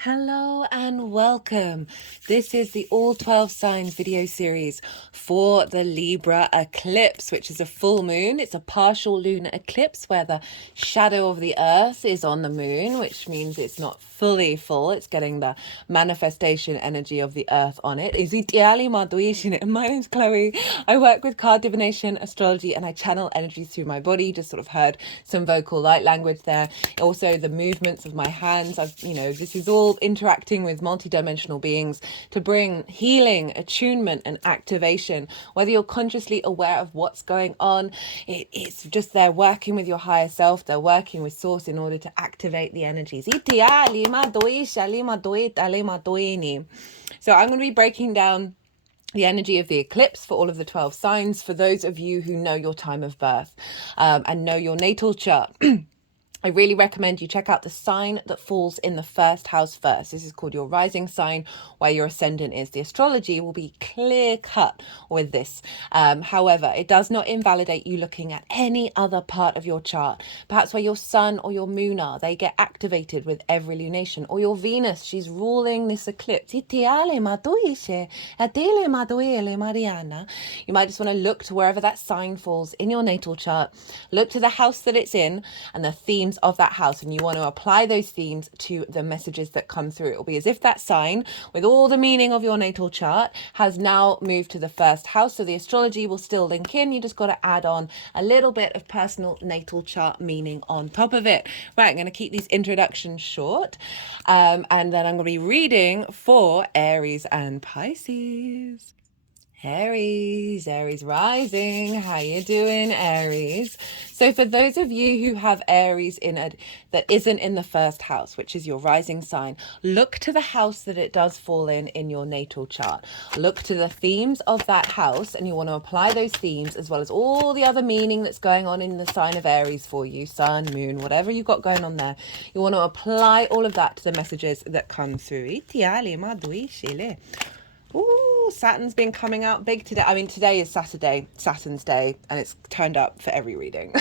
Hello and welcome. This is the All 12 Signs video series for the Libra Eclipse, which is a full moon. It's a partial lunar eclipse where the shadow of the Earth is on the moon, which means it's not fully full. It's getting the manifestation energy of the Earth on it. My name's Chloe. I work with card divination, astrology, and I channel energies through my body. Just sort of heard some vocal light language there. Also, the movements of my hands. This is all interacting with multidimensional beings to bring healing, attunement, and activation. Whether you're consciously aware of what's going on, it's just they're working with your higher self, they're working with source in order to activate the energies. So I'm going to be breaking down the energy of the eclipse for all of the 12 signs for those of you who know your time of birth and know your natal chart. I really recommend you check out the sign that falls in the first house first. This is called your rising sign, where your ascendant is. The astrology will be clear cut with this. However, it does not invalidate you looking at any other part of your chart. Perhaps where your sun or your moon are, they get activated with every lunation. Or your Venus, she's ruling this eclipse. You might just want to look to wherever that sign falls in your natal chart. Look to the house that it's in and the themes of that house, and you want to apply those themes to the messages that come through. It will be as if that sign, with all the meaning of your natal chart, has now moved to the first house. So the astrology will still link in. You just got to add on a little bit of personal natal chart meaning on top of it. Right, I'm going to keep these introductions short, and then I'm going to be reading for Aries and Pisces. Aries rising. How you doing, Aries? So for those of you who have Aries that isn't in the first house, which is your rising sign, look to the house that it does fall in your natal chart. Look to the themes of that house, and you want to apply those themes as well as all the other meaning that's going on in the sign of Aries for you, sun, moon, whatever you've got going on there. You want to apply all of that to the messages that come through. Ooh, Saturn's been coming out big today. I mean, today is Saturday, Saturn's day, and it's turned up for every reading.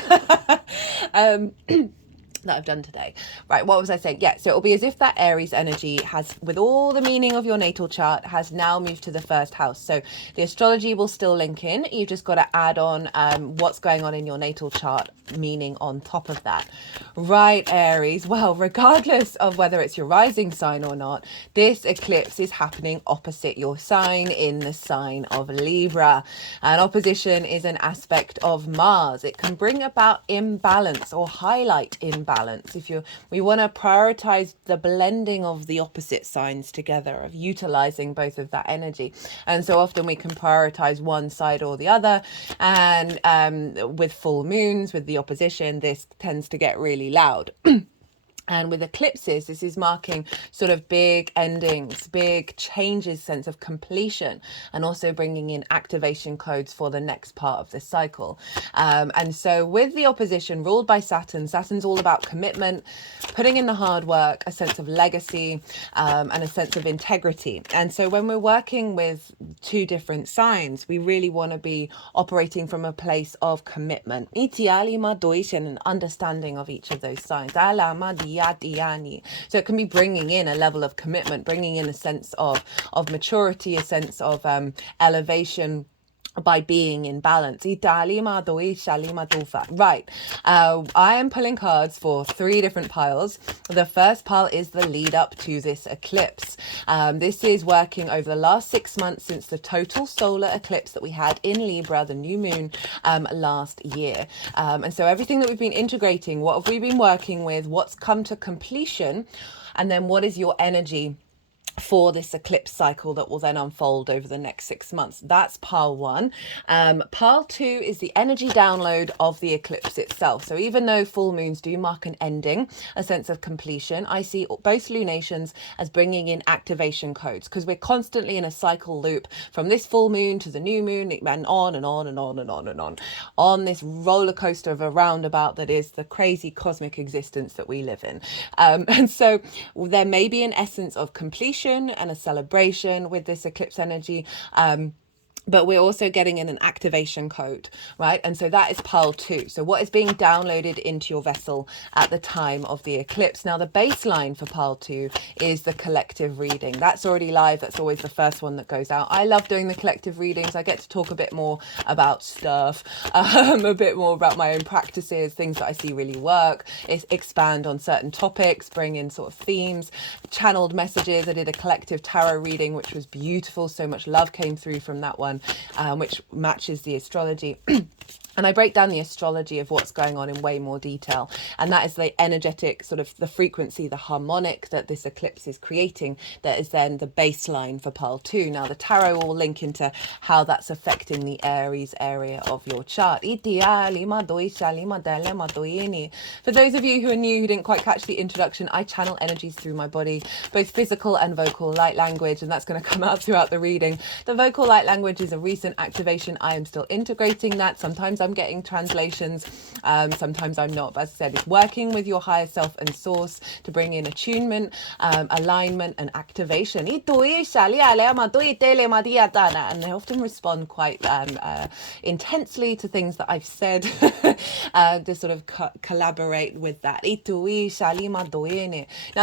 That I've done today. Right, what was I saying? Yeah, so it'll be as if that Aries energy has, with all the meaning of your natal chart, has now moved to the first house. So the astrology will still link in. You've just got to add on what's going on in your natal chart meaning on top of that. Right, Aries. Well, regardless of whether it's your rising sign or not, this eclipse is happening opposite your sign in the sign of Libra. And opposition is an aspect of Mars. It can bring about imbalance or highlight imbalance. We want to prioritize the blending of the opposite signs together, of utilizing both of that energy. And so often we can prioritize one side or the other. And with full moons, with the opposition, this tends to get really loud. And with eclipses, this is marking sort of big endings, big changes, sense of completion, and also bringing in activation codes for the next part of this cycle. And so with the opposition ruled by Saturn, Saturn's all about commitment, putting in the hard work, a sense of legacy, and a sense of integrity. And so when we're working with two different signs, we really want to be operating from a place of commitment. And an understanding of each of those signs. So it can be bringing in a level of commitment, bringing in a sense of maturity, a sense of elevation by being in balance. Right. I am pulling cards for 3 different piles. The first pile is the lead up to this eclipse. This is working over the last 6 months since the total solar eclipse that we had in Libra, the new moon, last year. And so everything that we've been integrating, what have we been working with, what's come to completion, and then what is your energy for this eclipse cycle that will then unfold over the next 6 months. That's pile 1. Pile 2 is the energy download of the eclipse itself. So even though full moons do mark an ending, a sense of completion, I see both lunations as bringing in activation codes, because we're constantly in a cycle loop from this full moon to the new moon, and on and on and on and on and on this roller coaster of a roundabout that is the crazy cosmic existence that we live in. And so there may be an essence of completion and a celebration with this eclipse energy. but we're also getting in an activation code, right? And so that is pile 2. So what is being downloaded into your vessel at the time of the eclipse? Now, the baseline for pile 2 is the collective reading. That's already live. That's always the first one that goes out. I love doing the collective readings. I get to talk a bit more about stuff, a bit more about my own practices, things that I see really work, expand on certain topics, bring in sort of themes, channeled messages. I did a collective tarot reading, which was beautiful. So much love came through from that one. Which matches the astrology. And I break down the astrology of what's going on in way more detail. And that is the energetic, sort of the frequency, the harmonic that this eclipse is creating. That is then the baseline for pile 2. Now, the tarot will link into how that's affecting the Aries area of your chart. For those of you who are new, who didn't quite catch the introduction, I channel energies through my body, both physical and vocal light language. And that's going to come out throughout the reading. The vocal light language is a recent activation. I am still integrating that. Sometimes I'm getting translations, sometimes I'm not. But as I said, it's working with your higher self and source to bring in attunement, alignment, and activation. And they often respond quite intensely to things that I've said to sort of collaborate with that. Now,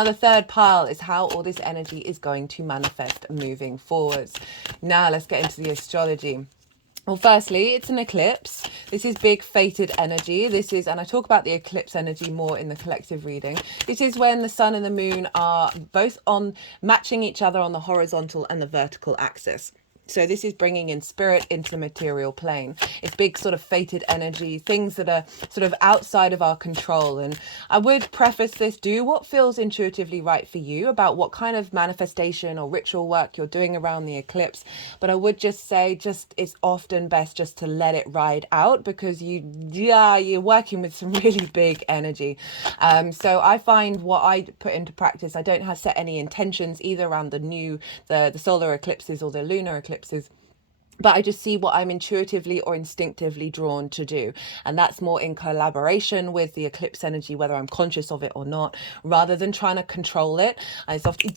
the third pile is how all this energy is going to manifest moving forwards. Now, let's get into the astrology. Well, firstly, it's an eclipse. This is big fated energy. This is, and I talk about the eclipse energy more in the collective reading. This is when the sun and the moon are both on matching each other on the horizontal and the vertical axis. So this is bringing in spirit into the material plane. It's big sort of fated energy, things that are sort of outside of our control. And I would preface this, do what feels intuitively right for you about what kind of manifestation or ritual work you're doing around the eclipse. But I would just say, it's often best just to let it ride out, because you're working with some really big energy. So I find what I put into practice, I don't have set any intentions either around the solar eclipses or the lunar eclipses, but I just see what I'm intuitively or instinctively drawn to do. And that's more in collaboration with the eclipse energy, whether I'm conscious of it or not, rather than trying to control it. It's often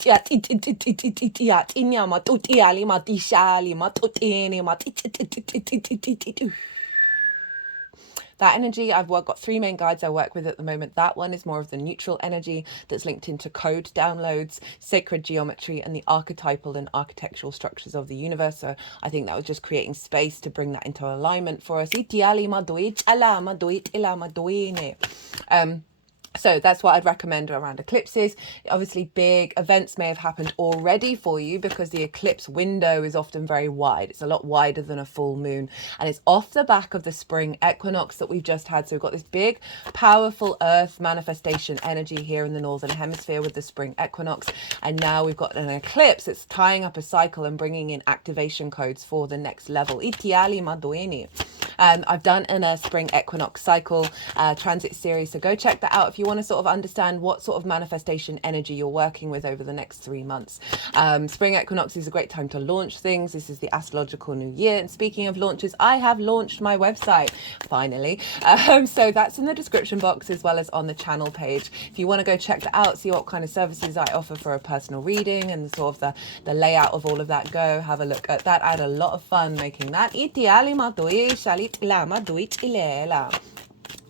that energy. I've got 3 main guides I work with at the moment. That one is more of the neutral energy that's linked into code downloads, sacred geometry, and the archetypal and architectural structures of the universe. So I think that was just creating space to bring that into alignment for us. So that's what I'd recommend around eclipses. Obviously, big events may have happened already for you because the eclipse window is often very wide. It's a lot wider than a full moon. And it's off the back of the spring equinox that we've just had. So we've got this big, powerful earth manifestation energy here in the northern hemisphere with the spring equinox. And now we've got an eclipse that's tying up a cycle and bringing in activation codes for the next level. I've done in a spring equinox cycle transit series. So go check that out if you want to sort of understand what sort of manifestation energy you're working with over the next 3 months. Spring equinox is a great time to launch things. This is the astrological new year. And speaking of launches, I have launched my website finally. So that's in the description box as well as on the channel page. If you want to go check that out, see what kind of services I offer for a personal reading and sort of the layout of all of that, go have a look at that. I had a lot of fun making that.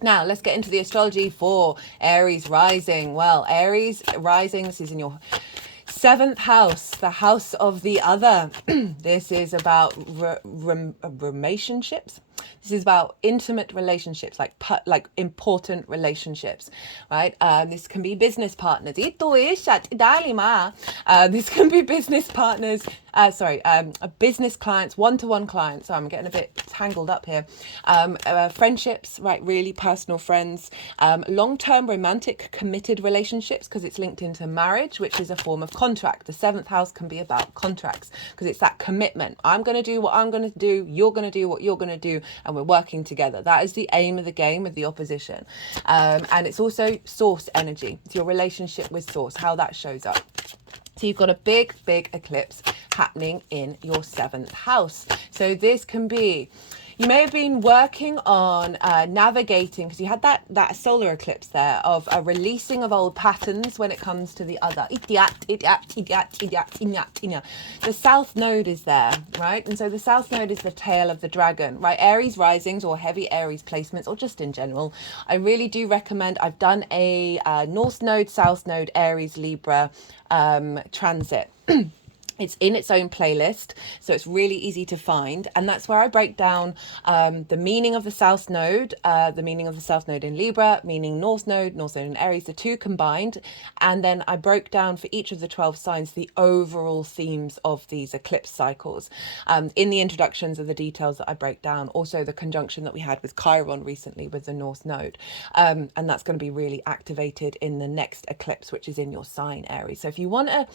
Now, let's get into the astrology for Aries rising. Well, Aries rising, this is in your 7th house, the house of the other. This is about relationships. This is about intimate relationships, like important relationships, right? This can be business partners. This can be business partners. Business clients, one-to-one clients. So I'm getting a bit tangled up here. Friendships, right? Really personal friends. Long-term romantic committed relationships, because it's linked into marriage, which is a form of contract. The 7th house can be about contracts because it's that commitment. I'm going to do what I'm going to do. You're going to do what you're going to do. And we're working together. That is the aim of the game with the opposition. And it's also source energy. It's your relationship with source, how that shows up. So you've got a big, big eclipse happening in your 7th house. So this can be, You may have been working on navigating, because you had that solar eclipse there, of a releasing of old patterns when it comes to the other. The south node is there, right? And so the south node is the tail of the dragon, right? Aries risings or heavy Aries placements, or just in general, I really do recommend. I've done a north node, south node, Aries, Libra transit. It's in its own playlist, so it's really easy to find. And that's where I break down the meaning of the South Node, in Libra, meaning North Node in Aries, the two combined. And then I broke down for each of the 12 signs the overall themes of these eclipse cycles. In the introductions of the details that I break down, also the conjunction that we had with Chiron recently with the North Node. And that's going to be really activated in the next eclipse, which is in your sign, Aries. So if you want a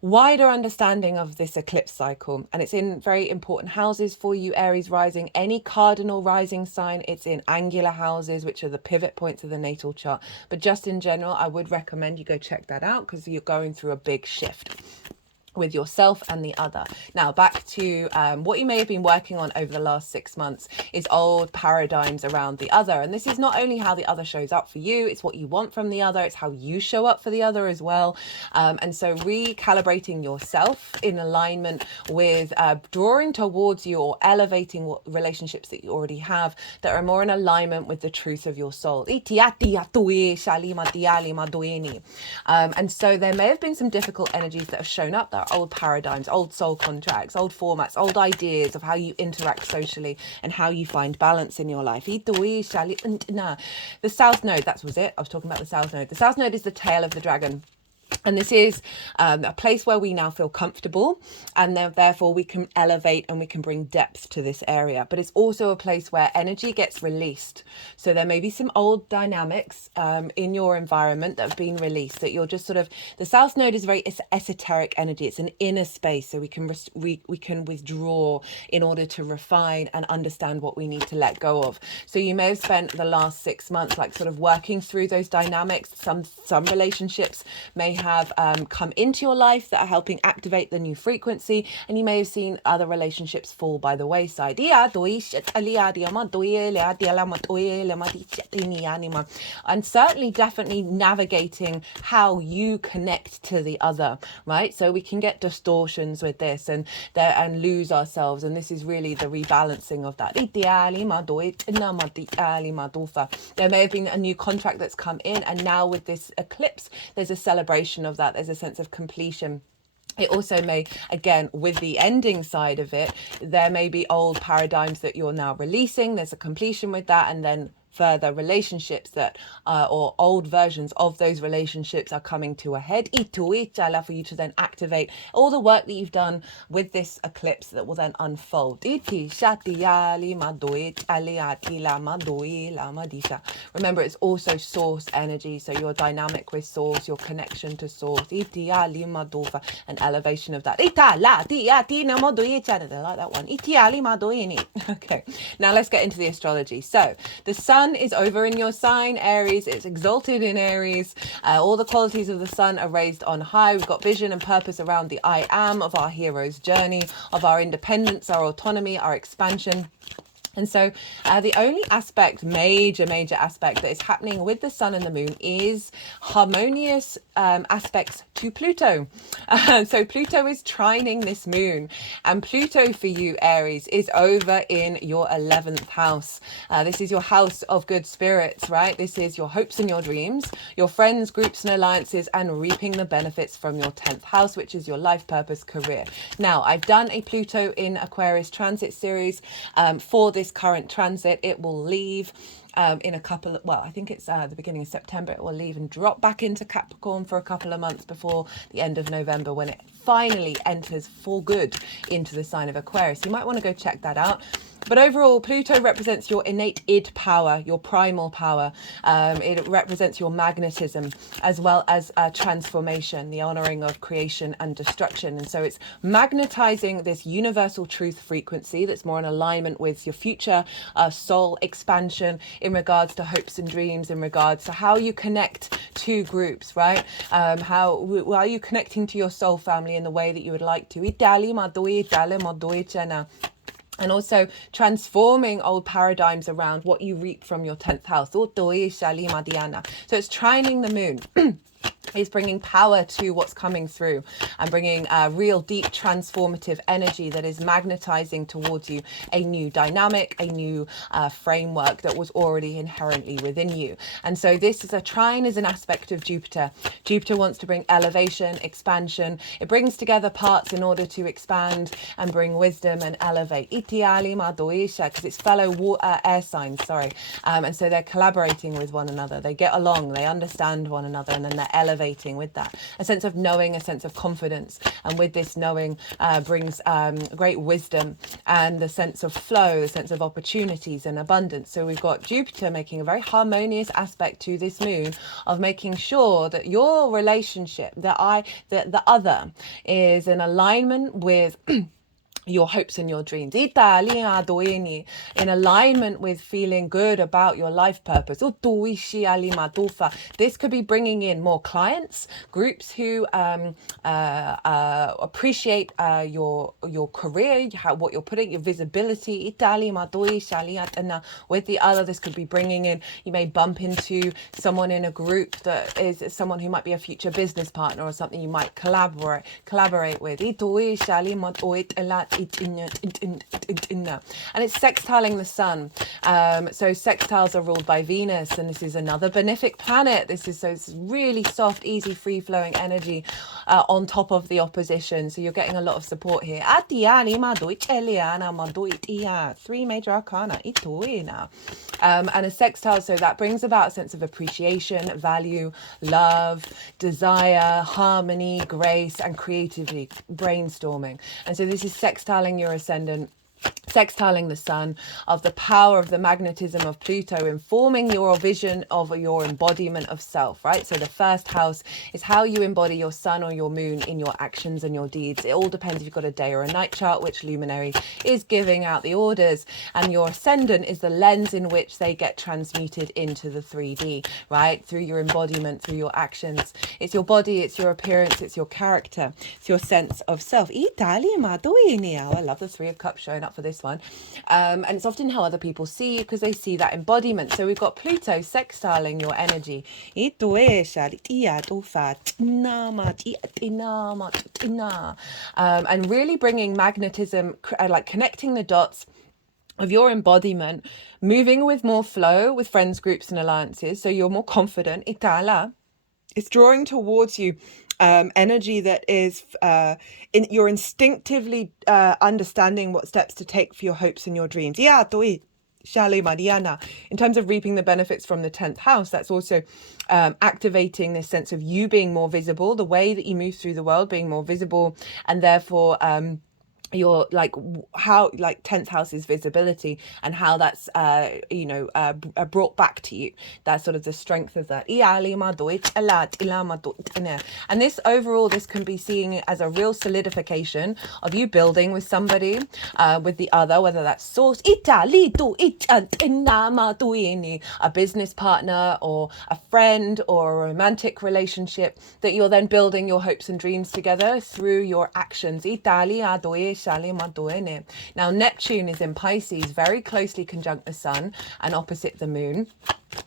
wider understanding of this eclipse cycle, and it's in very important houses for you, Aries rising, any cardinal rising sign, it's in angular houses, which are the pivot points of the natal chart. But just in general, I would recommend you go check that out, because you're going through a big shift with yourself and the other. Now back to what you may have been working on over the last 6 months is old paradigms around the other. And this is not only how the other shows up for you, it's what you want from the other, it's how you show up for the other as well. And so recalibrating yourself in alignment with drawing towards you or elevating what relationships that you already have that are more in alignment with the truth of your soul. And so there may have been some difficult energies that have shown up. There are old paradigms, old soul contracts, old formats, old ideas of how you interact socially and how you find balance in your life. The South Node, that was it. I was talking about the South Node. The South Node is the tail of the dragon. And this is a place where we now feel comfortable, and therefore we can elevate and we can bring depth to this area. But it's also a place where energy gets released. So there may be some old dynamics in your environment that have been released, that you're just sort of, the South Node is very esoteric energy. It's an inner space, so we can withdraw in order to refine and understand what we need to let go of. So you may have spent the last 6 months like sort of working through those dynamics. Some relationships may have come into your life that are helping activate the new frequency, and you may have seen other relationships fall by the wayside. And certainly definitely navigating how you connect to the other, right? So we can get distortions with this and lose ourselves, and this is really the rebalancing of that. There may have been a new contract that's come in, and now with this eclipse there's a celebration of that. There's a sense of completion. It also may, again, with the ending side of it, there may be old paradigms that you're now releasing. There's a completion with that, and then further relationships that or old versions of those relationships are coming to a head for you to then activate all the work that you've done with this eclipse that will then unfold. Remember, it's also source energy, so your dynamic with source, your connection to source, an elevation of that. I like that one. Okay, now let's get into the astrology. So the sun is over in your sign, Aries. It's exalted in Aries. All the qualities of the sun are raised on high. We've got vision and purpose around the I am of our hero's journey, of our independence, our autonomy, our expansion. And so the only aspect, major aspect that is happening with the sun and the moon is harmonious aspects to Pluto. So Pluto is trining this moon, and Pluto for you, Aries, is over in your 11th house. This is your house of good spirits, right? This is your hopes and your dreams, your friends, groups and alliances, and reaping the benefits from your 10th house, which is your life purpose, career. Now, I've done a Pluto in Aquarius transit series for this current transit. It will leave in a couple of, I think it's the beginning of September. It will leave and drop back into Capricorn for a couple of months before the end of November, when it finally enters for good into the sign of Aquarius. You might want to go check that out. But overall, Pluto represents your innate id power, your primal power. It represents your magnetism, as well as transformation, the honoring of creation and destruction. And so it's magnetizing this universal truth frequency that's more in alignment with your future soul expansion in regards to hopes and dreams, in regards to how you connect to groups, right? How are you connecting to your soul family in the way that you would like to? and also transforming old paradigms around what you reap from your 10th house. So it's trining the moon. Is bringing power to what's coming through and bringing real deep transformative energy that is magnetizing towards you a new dynamic, a new framework that was already inherently within you. And so this is a trine, is an aspect of Jupiter. Jupiter wants to bring elevation, expansion. It brings together parts in order to expand and bring wisdom and elevate. Because it's fellow air signs, sorry. And so they're collaborating with one another. They get along, they understand one another, and then they're elevating with that. A sense of knowing, a sense of confidence. And with this knowing brings great wisdom and the sense of flow, the sense of opportunities and abundance. So we've got Jupiter making a very harmonious aspect to this moon of making sure that your relationship, the other, is in alignment with your hopes and your dreams, in alignment with feeling good about your life purpose. This could be bringing in more clients, groups who appreciate your career, what you're putting, your visibility. With the other, this could be bringing in, you may bump into someone in a group that is someone who might be a future business partner or something you might collaborate with. And it's sextiling the sun. So sextiles are ruled by Venus, and this is another benefic planet. This is it's really soft, easy, free-flowing energy on top of the opposition. So you're getting a lot of support here. 3 major arcana. And a sextile, so that brings about a sense of appreciation, value, love, desire, harmony, grace, and creativity, brainstorming. And so this is sextiling your ascendant, sextiling the sun, of the power of the magnetism of Pluto, informing your vision of your embodiment of self, right? So the first house is how you embody your sun or your moon in your actions and your deeds. It all depends if you've got a day or a night chart, which luminary is giving out the orders. And your ascendant is the lens in which they get transmuted into the 3D, right? Through your embodiment, through your actions. It's your body, it's your appearance, it's your character, it's your sense of self. I love the 3 of Cups showing up for this one. And it's often how other people see you because they see that embodiment. So we've got Pluto sextiling your energy. And really bringing magnetism, like connecting the dots of your embodiment, moving with more flow with friends, groups and alliances. So you're more confident. It's drawing towards you energy that is you're instinctively understanding what steps to take for your hopes and your dreams. In terms of reaping the benefits from the 10th house, that's also activating this sense of you being more visible, the way that you move through the world being more visible, and therefore your how 10th house is visibility and how that's brought back to you, that's sort of the strength of that. And this overall, this can be seen as a real solidification of you building with somebody, with the other, whether that's source, a business partner or a friend or a romantic relationship, that you're then building your hopes and dreams together through your actions. Now Neptune is in Pisces, very closely conjunct the sun and opposite the moon.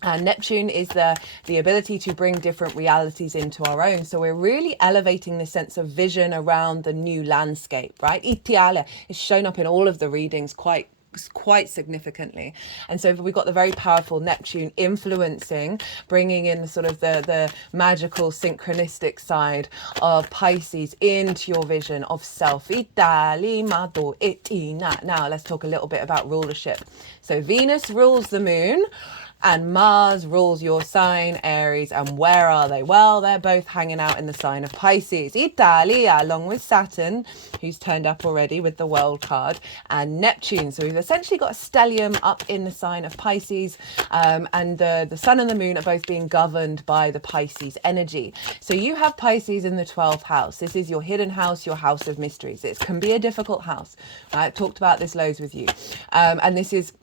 And Neptune is the ability to bring different realities into our own. So we're really elevating the sense of vision around the new landscape, right? Itiale is shown up in all of the readings quite significantly. And so we've got the very powerful Neptune influencing, bringing in sort of the magical synchronistic side of Pisces into your vision of self. Now let's talk a little bit about rulership. So Venus rules the moon and Mars rules your sign, Aries. And where are they? Well, they're both hanging out in the sign of Pisces. Italia, along with Saturn, who's turned up already with the World card, and Neptune. So we've essentially got a stellium up in the sign of Pisces, and the sun and the moon are both being governed by the Pisces energy. So you have Pisces in the 12th house. This is your hidden house, your house of mysteries. It can be a difficult house. I've talked about this loads with you. And this is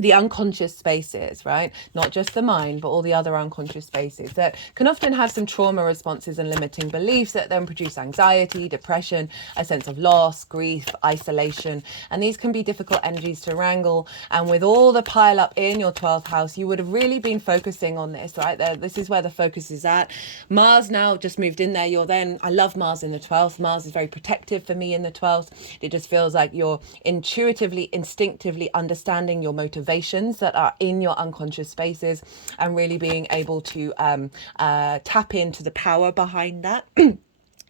the unconscious spaces, right? Not just the mind, but all the other unconscious spaces that can often have some trauma responses and limiting beliefs that then produce anxiety, depression, a sense of loss, grief, isolation. And these can be difficult energies to wrangle. And with all the pile up in your 12th house, you would have really been focusing on this, right? This is where the focus is at. Mars now just moved in there. I love Mars in the 12th. Mars is very protective for me in the 12th. It just feels like you're intuitively, instinctively understanding your motivations that are in your unconscious spaces and really being able to tap into the power behind that.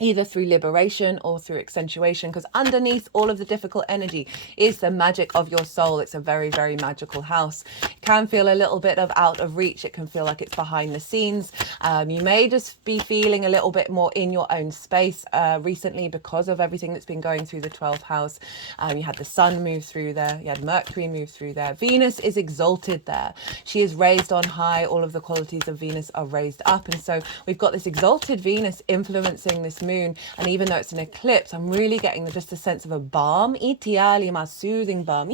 Either through liberation or through accentuation, because underneath all of the difficult energy is the magic of your soul. It's a very, very magical house. It can feel a little bit of out of reach. It can feel like it's behind the scenes. You may just be feeling a little bit more in your own space recently because of everything that's been going through the 12th house. You had the sun move through there. You had Mercury move through there. Venus is exalted there. She is raised on high. All of the qualities of Venus are raised up. And so we've got this exalted Venus influencing this moon, and even though it's an eclipse, I'm really getting just a sense of a balm, soothing balm,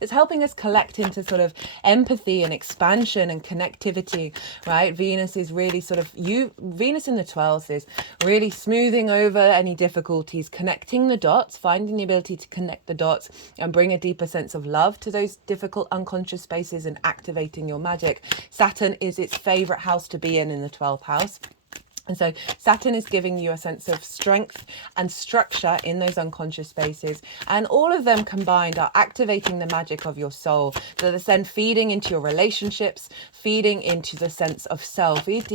that's helping us collect into sort of empathy and expansion and connectivity, right? Venus is really Venus in the 12th is really smoothing over any difficulties, connecting the dots, finding the ability to connect the dots and bring a deeper sense of love to those difficult unconscious spaces and activating your magic. Saturn is its favorite house to be in the 12th house. And so Saturn is giving you a sense of strength and structure in those unconscious spaces. And all of them combined are activating the magic of your soul. So that's then feeding into your relationships, feeding into the sense of self. That's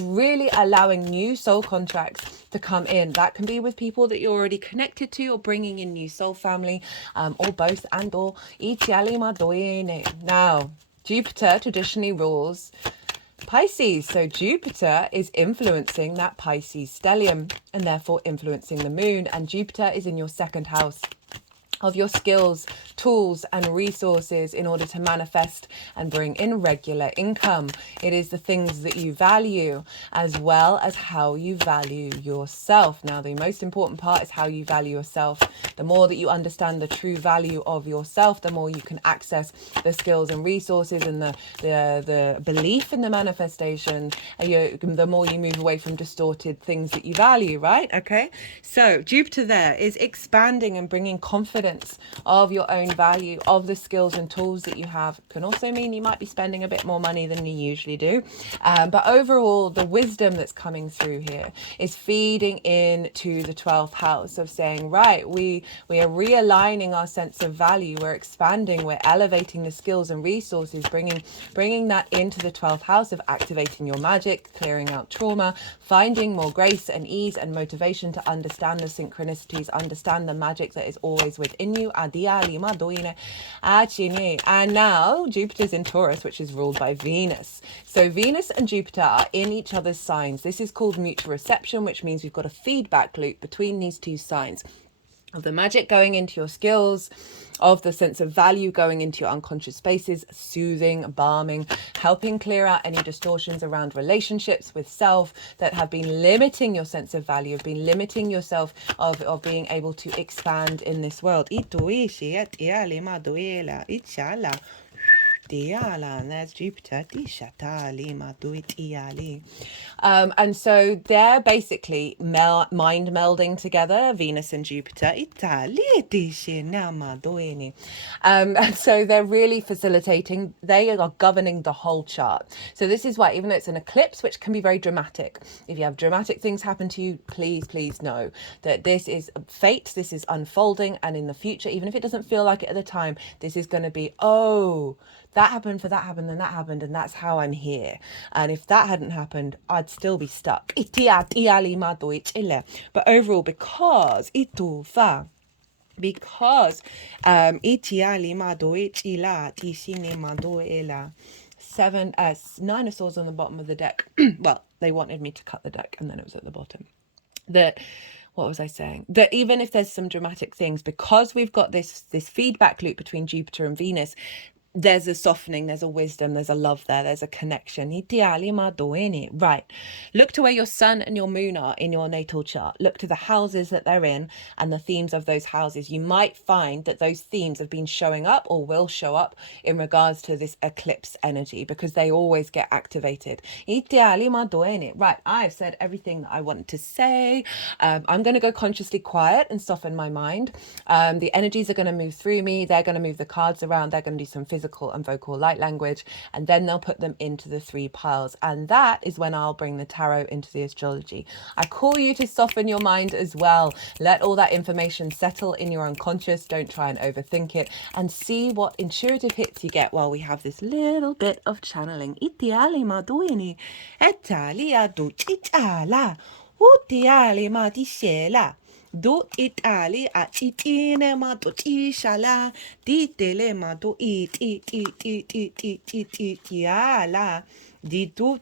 really allowing new soul contracts to come in. That can be with people that you're already connected to, or bringing in new soul family, or both and or. Now, Jupiter traditionally rules Pisces. So Jupiter is influencing that Pisces stellium and therefore influencing the moon. And Jupiter is in your second house of your skills, tools and resources in order to manifest and bring in regular income. It is the things that you value as well as how you value yourself. Now, the most important part is how you value yourself. The more that you understand the true value of yourself, the more you can access the skills and resources and the belief in the manifestation. The more you move away from distorted things that you value, right? Okay. So Jupiter there is expanding and bringing confidence of your own value, of the skills and tools that you have. Can also mean you might be spending a bit more money than you usually do. But overall, the wisdom that's coming through here is feeding into the 12th house of saying, right, we are realigning our sense of value. We're expanding, we're elevating the skills and resources, bringing that into the 12th house of activating your magic, clearing out trauma, finding more grace and ease and motivation to understand the synchronicities, understand the magic that is always within you. And now Jupiter's in Taurus, which is ruled by Venus. So Venus and Jupiter are in each other's signs. This is called mutual reception, which means we've got a feedback loop between these two signs of the magic going into your skills, of the sense of value going into your unconscious spaces, soothing, balming, helping clear out any distortions around relationships with self that have been limiting your sense of value, have been limiting yourself of being able to expand in this world. And there's Jupiter. And so they're basically mind melding together, Venus and Jupiter. And so they're really facilitating, they are governing the whole chart. So this is why, even though it's an eclipse, which can be very dramatic, if you have dramatic things happen to you, please know that this is fate, this is unfolding, and in the future, even if it doesn't feel like it at the time, this is going to be, oh, that happened, for that happened, and that happened, and that's how I'm here. And if that hadn't happened, I'd still be stuck. But overall, because nine of swords on the bottom of the deck. Well, they wanted me to cut the deck and then it was at the bottom. What was I saying? That even if there's some dramatic things, because we've got this feedback loop between Jupiter and Venus, there's a softening, there's a wisdom, there's a love there, there's a connection. Right. Look to where your sun and your moon are in your natal chart. Look to the houses that they're in and the themes of those houses. You might find that those themes have been showing up or will show up in regards to this eclipse energy, because they always get activated. Right, I've said everything that I wanted to say. I'm going to go consciously quiet and soften my mind. The energies are going to move through me. They're going to move the cards around. They're going to do some physical and vocal light language, and then they'll put them into the 3 piles. And that is when I'll bring the tarot into the astrology. I call you to soften your mind as well. Let all that information settle in your unconscious. Don't try and overthink it, and see what intuitive hits you get while we have this little bit of channeling. Itiali maduini, etalia du itala, utiali madishela. Do itali a itine ma do ishala di tele ma do it ala di do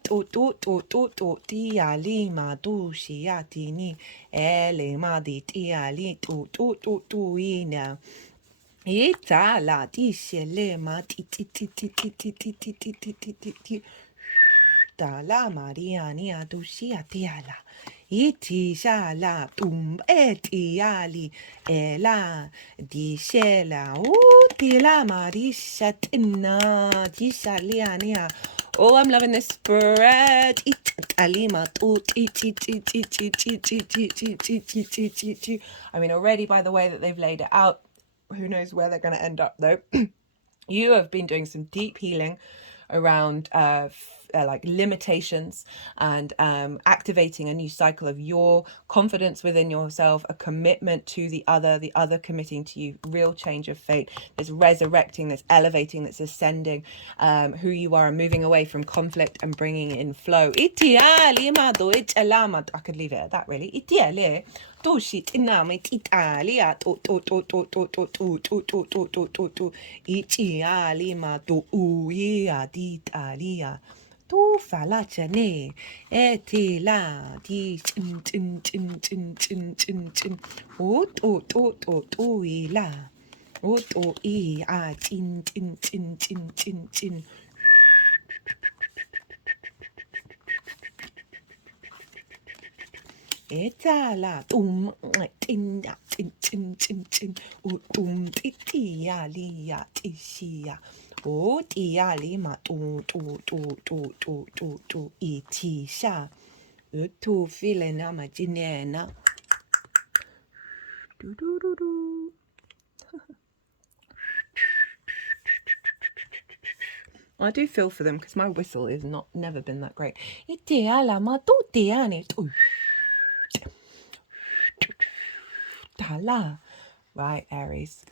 di ali ma do shiatini ele ma di ali do ina itala di shele ma ti dala mariani adushia tiala iti shala etiali ela di shela utila marisha tina dishaliania. Oh, I'm loving this spread. I mean, already by the way that they've laid it out, who knows where they're going to end up though. You have been doing some deep healing around like limitations and activating a new cycle of your confidence within yourself, a commitment to the other committing to you, real change of fate. There's resurrecting, there's elevating, that's ascending who you are and moving away from conflict and bringing in flow. I could leave it at that really. Tushit inamit Italia Italia ma tu uia d'Italia tu falacene etila di chin o ila o I a chin. Etala tin titia lia tisia o tia lima tu itisha tu filena maginena do. I do feel for them because my whistle is never been that great. Itiala ma tu tiani tu. Right, Aries,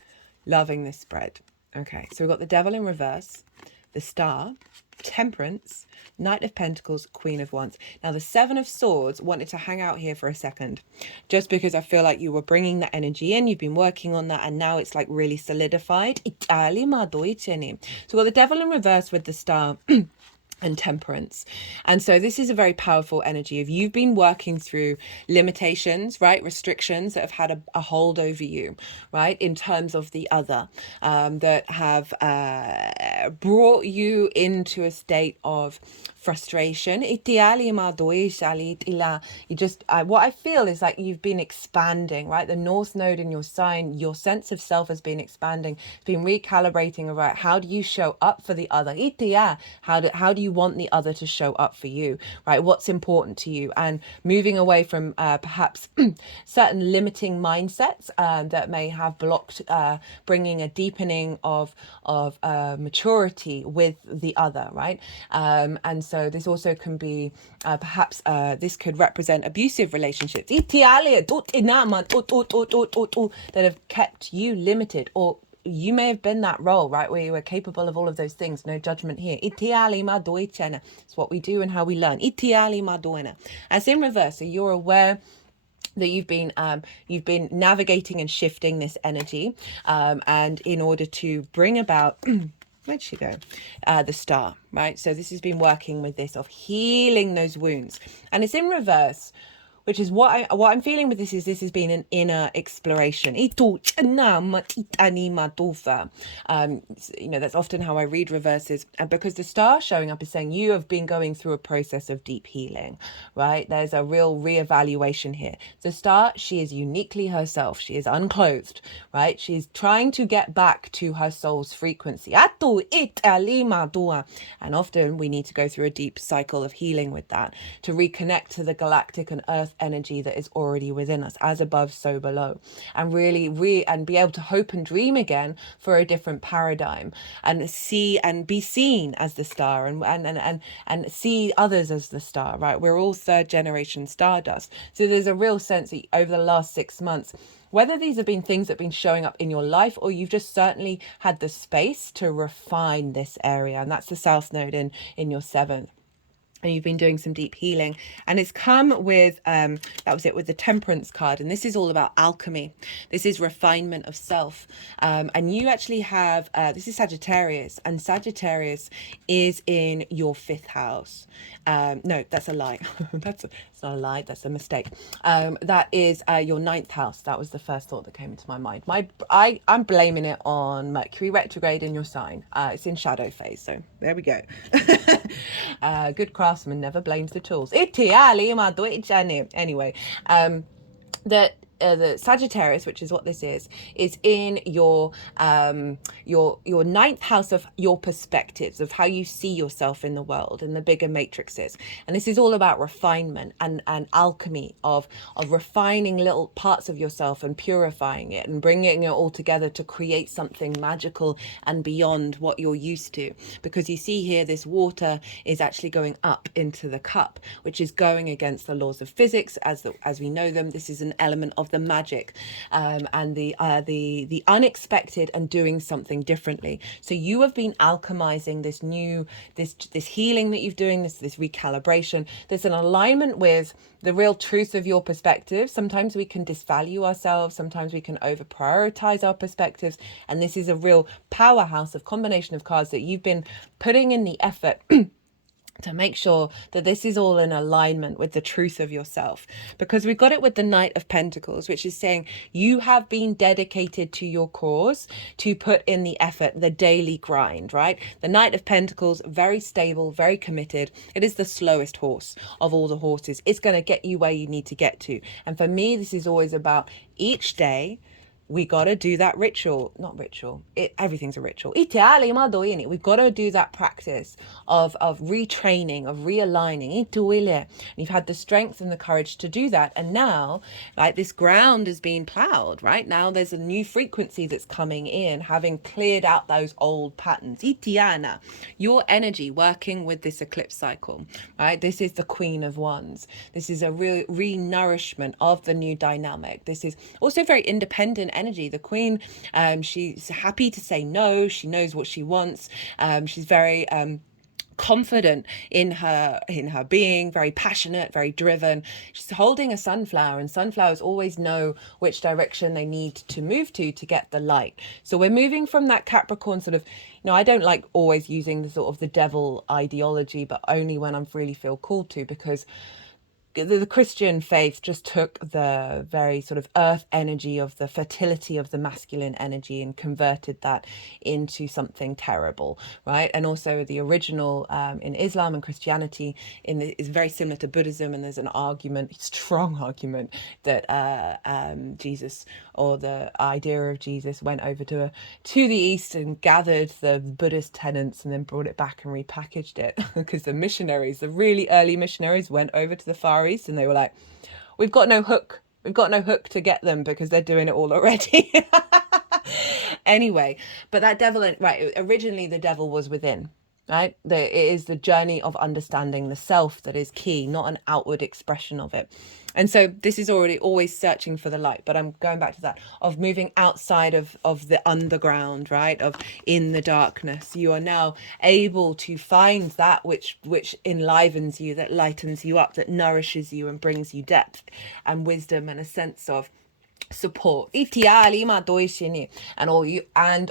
loving this spread. Okay, so we've got the Devil in reverse, the Star, Temperance, Knight of Pentacles, Queen of Wands. Now the Seven of Swords wanted to hang out here for a second, just because I feel like you were bringing that energy in, you've been working on that, and now it's like really solidified. So we've got the Devil in reverse with the Star and Temperance. And so this is a very powerful energy. If you've been working through limitations, right, restrictions that have had a hold over you, right, in terms of the other, that have brought you into a state of frustration. You just, what I feel is like you've been expanding, right? The North Node in your sign, your sense of self has been expanding, it's been recalibrating about how do you show up for the other? How do you want the other to show up for you, right? What's important to you? And moving away from perhaps certain limiting mindsets that may have blocked bringing a deepening of maturity with the other, right? And so this also can be perhaps this could represent abusive relationships that have kept you limited, or you may have been that role, right, where you were capable of all of those things. No judgment here. It's what we do and how we learn. As in reverse, so you're aware that you've been navigating and shifting this energy, and in order to bring about where'd she go? The Star, right? So this has been working with this of healing those wounds, and it's in reverse, which is what I'm feeling with this has been an inner exploration. That's often how I read reverses, and because the star showing up is saying you have been going through a process of deep healing, right? There's a real reevaluation here. The star, she is uniquely herself. She is unclothed, right? She's trying to get back to her soul's frequency. And often we need to go through a deep cycle of healing with that to reconnect to the galactic and earth energy that is already within us, as above, so below, and really and be able to hope and dream again for a different paradigm, and see and be seen as the star, and see others as the star, right? We're all third generation stardust. So there's a real sense that over the last 6 months, whether these have been things that have been showing up in your life, or you've just certainly had the space to refine this area, and that's the South Node in your 7th. And you've been doing some deep healing, and it's come with that was it, with the Temperance card, and this is all about alchemy. This is refinement of self, and you actually have this is Sagittarius, and Sagittarius is in your 5th house. No, that's a lie. It's not a lie, that's a mistake. That is your 9th house. That was the first thought that came into my mind. I'm blaming it on Mercury retrograde in your sign. It's in shadow phase, so there we go. Good craftsman never blames the tools. Anyway, the Sagittarius, which is what this is in your 9th house of your perspectives, of how you see yourself in the world and the bigger matrices. And this is all about refinement and alchemy of refining little parts of yourself and purifying it and bringing it all together to create something magical and beyond what you're used to. Because you see here, this water is actually going up into the cup, which is going against the laws of physics as we know them. This is an element of the magic, and the unexpected, and doing something differently. So you have been alchemizing this healing that you're doing, this recalibration. There's an alignment with the real truth of your perspective. Sometimes we can disvalue ourselves, sometimes we can over prioritize our perspectives, and this is a real powerhouse of combination of cards that you've been putting in the effort to make sure that this is all in alignment with the truth of yourself. Because we've got it with the Knight of Pentacles, which is saying you have been dedicated to your cause, to put in the effort, the daily grind, right? The Knight of Pentacles, very stable, very committed. It is the slowest horse of all the horses. It's going to get you where you need to get to. And for me, this is always about each day, we got to do that ritual, not ritual, everything's a ritual. We've got to do that practice of retraining, of realigning. And you've had the strength and the courage to do that. And now, like, this ground is being plowed, right? Now there's a new frequency that's coming in, having cleared out those old patterns. Your energy working with this eclipse cycle, right? This is the Queen of Wands. This is a real re-nourishment of the new dynamic. This is also very independent energy. The Queen, she's happy to say no. She knows what she wants. She's very confident in her being, very passionate, very driven. She's holding a sunflower, and sunflowers always know which direction they need to move to get the light. So we're moving from that Capricorn sort of, I don't like always using the sort of the devil ideology, but only when I really feel called to, because the Christian faith just took the very sort of earth energy of the fertility of the masculine energy and converted that into something terrible, right? And also the original in Islam and Christianity is very similar to Buddhism, and there's an argument, strong argument, that Jesus, or the idea of Jesus, went over to the East and gathered the Buddhist tenets and then brought it back and repackaged it because the missionaries, the really early missionaries, went over to the Far East and they were like, we've got no hook to get them because they're doing it all already. Anyway, but that devil, right, originally the devil was within, right? It is the journey of understanding the self that is key, not an outward expression of it. And so this is always searching for the light, but I'm going back to that, of moving outside of the underground, right? Of in the darkness. You are now able to find that which enlivens you, that lightens you up, that nourishes you and brings you depth and wisdom and a sense of support, and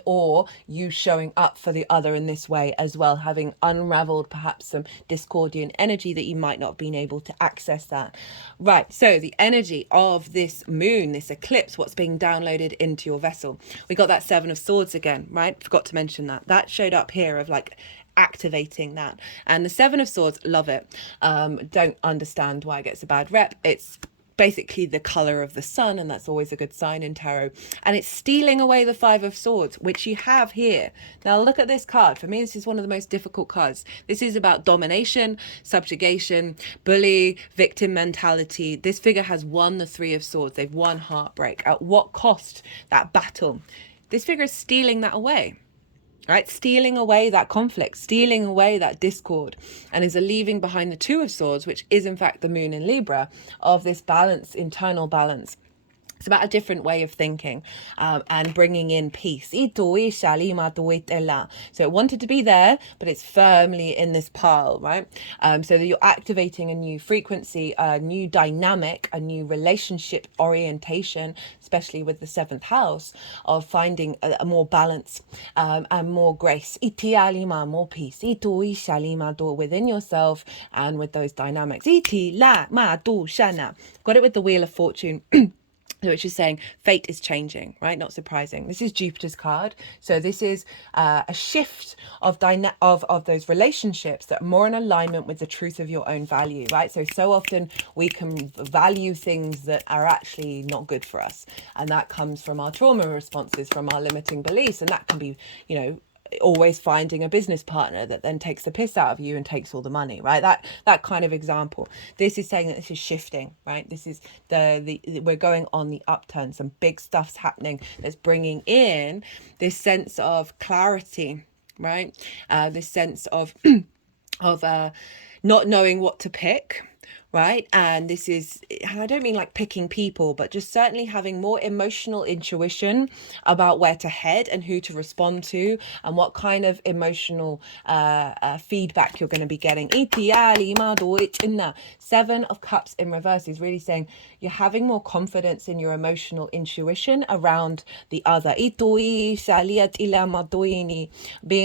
or you showing up for the other in this way as well, having unraveled perhaps some discordian energy that you might not have been able to access that. Right, so the energy of this moon, this eclipse, what's being downloaded into your vessel. We got that Seven of Swords again, right? Forgot to mention that showed up here of like activating that. And the Seven of Swords, love it. Don't understand why it gets a bad rep. It's basically the color of the sun, and that's always a good sign in tarot. And it's stealing away the Five of Swords, which you have here. Now look at this card. For me, this is one of the most difficult cards. This is about domination, subjugation, bully, victim mentality. This figure has won the Three of Swords. They've won heartbreak. At what cost? That battle. This figure is stealing that away. Right, stealing away that conflict, stealing away that discord, and is leaving behind the Two of Swords, which is in fact the moon in Libra, of this balance, internal balance. It's about a different way of thinking, and bringing in peace. So it wanted to be there, but it's firmly in this pile, right? So that you're activating a new frequency, a new dynamic, a new relationship orientation, especially with the seventh house, of finding a more balance and more grace. More peace within yourself and with those dynamics. Got it with the Wheel of Fortune. Which is saying fate is changing, right? Not surprising. This is Jupiter's card. So this is a shift of those relationships that are more in alignment with the truth of your own value, right? So often we can value things that are actually not good for us. And that comes from our trauma responses, from our limiting beliefs. And that can be, always finding a business partner that then takes the piss out of you and takes all the money, right? That kind of example. This is saying that this is shifting, right? This is we're going on the upturn. Some big stuff's happening that's bringing in this sense of clarity, right? This sense of not knowing what to pick, right? And this is, and I don't mean like picking people, but just certainly having more emotional intuition about where to head and who to respond to and what kind of emotional feedback you're going to be getting. Seven of Cups in reverse is really saying you're having more confidence in your emotional intuition around the other. Being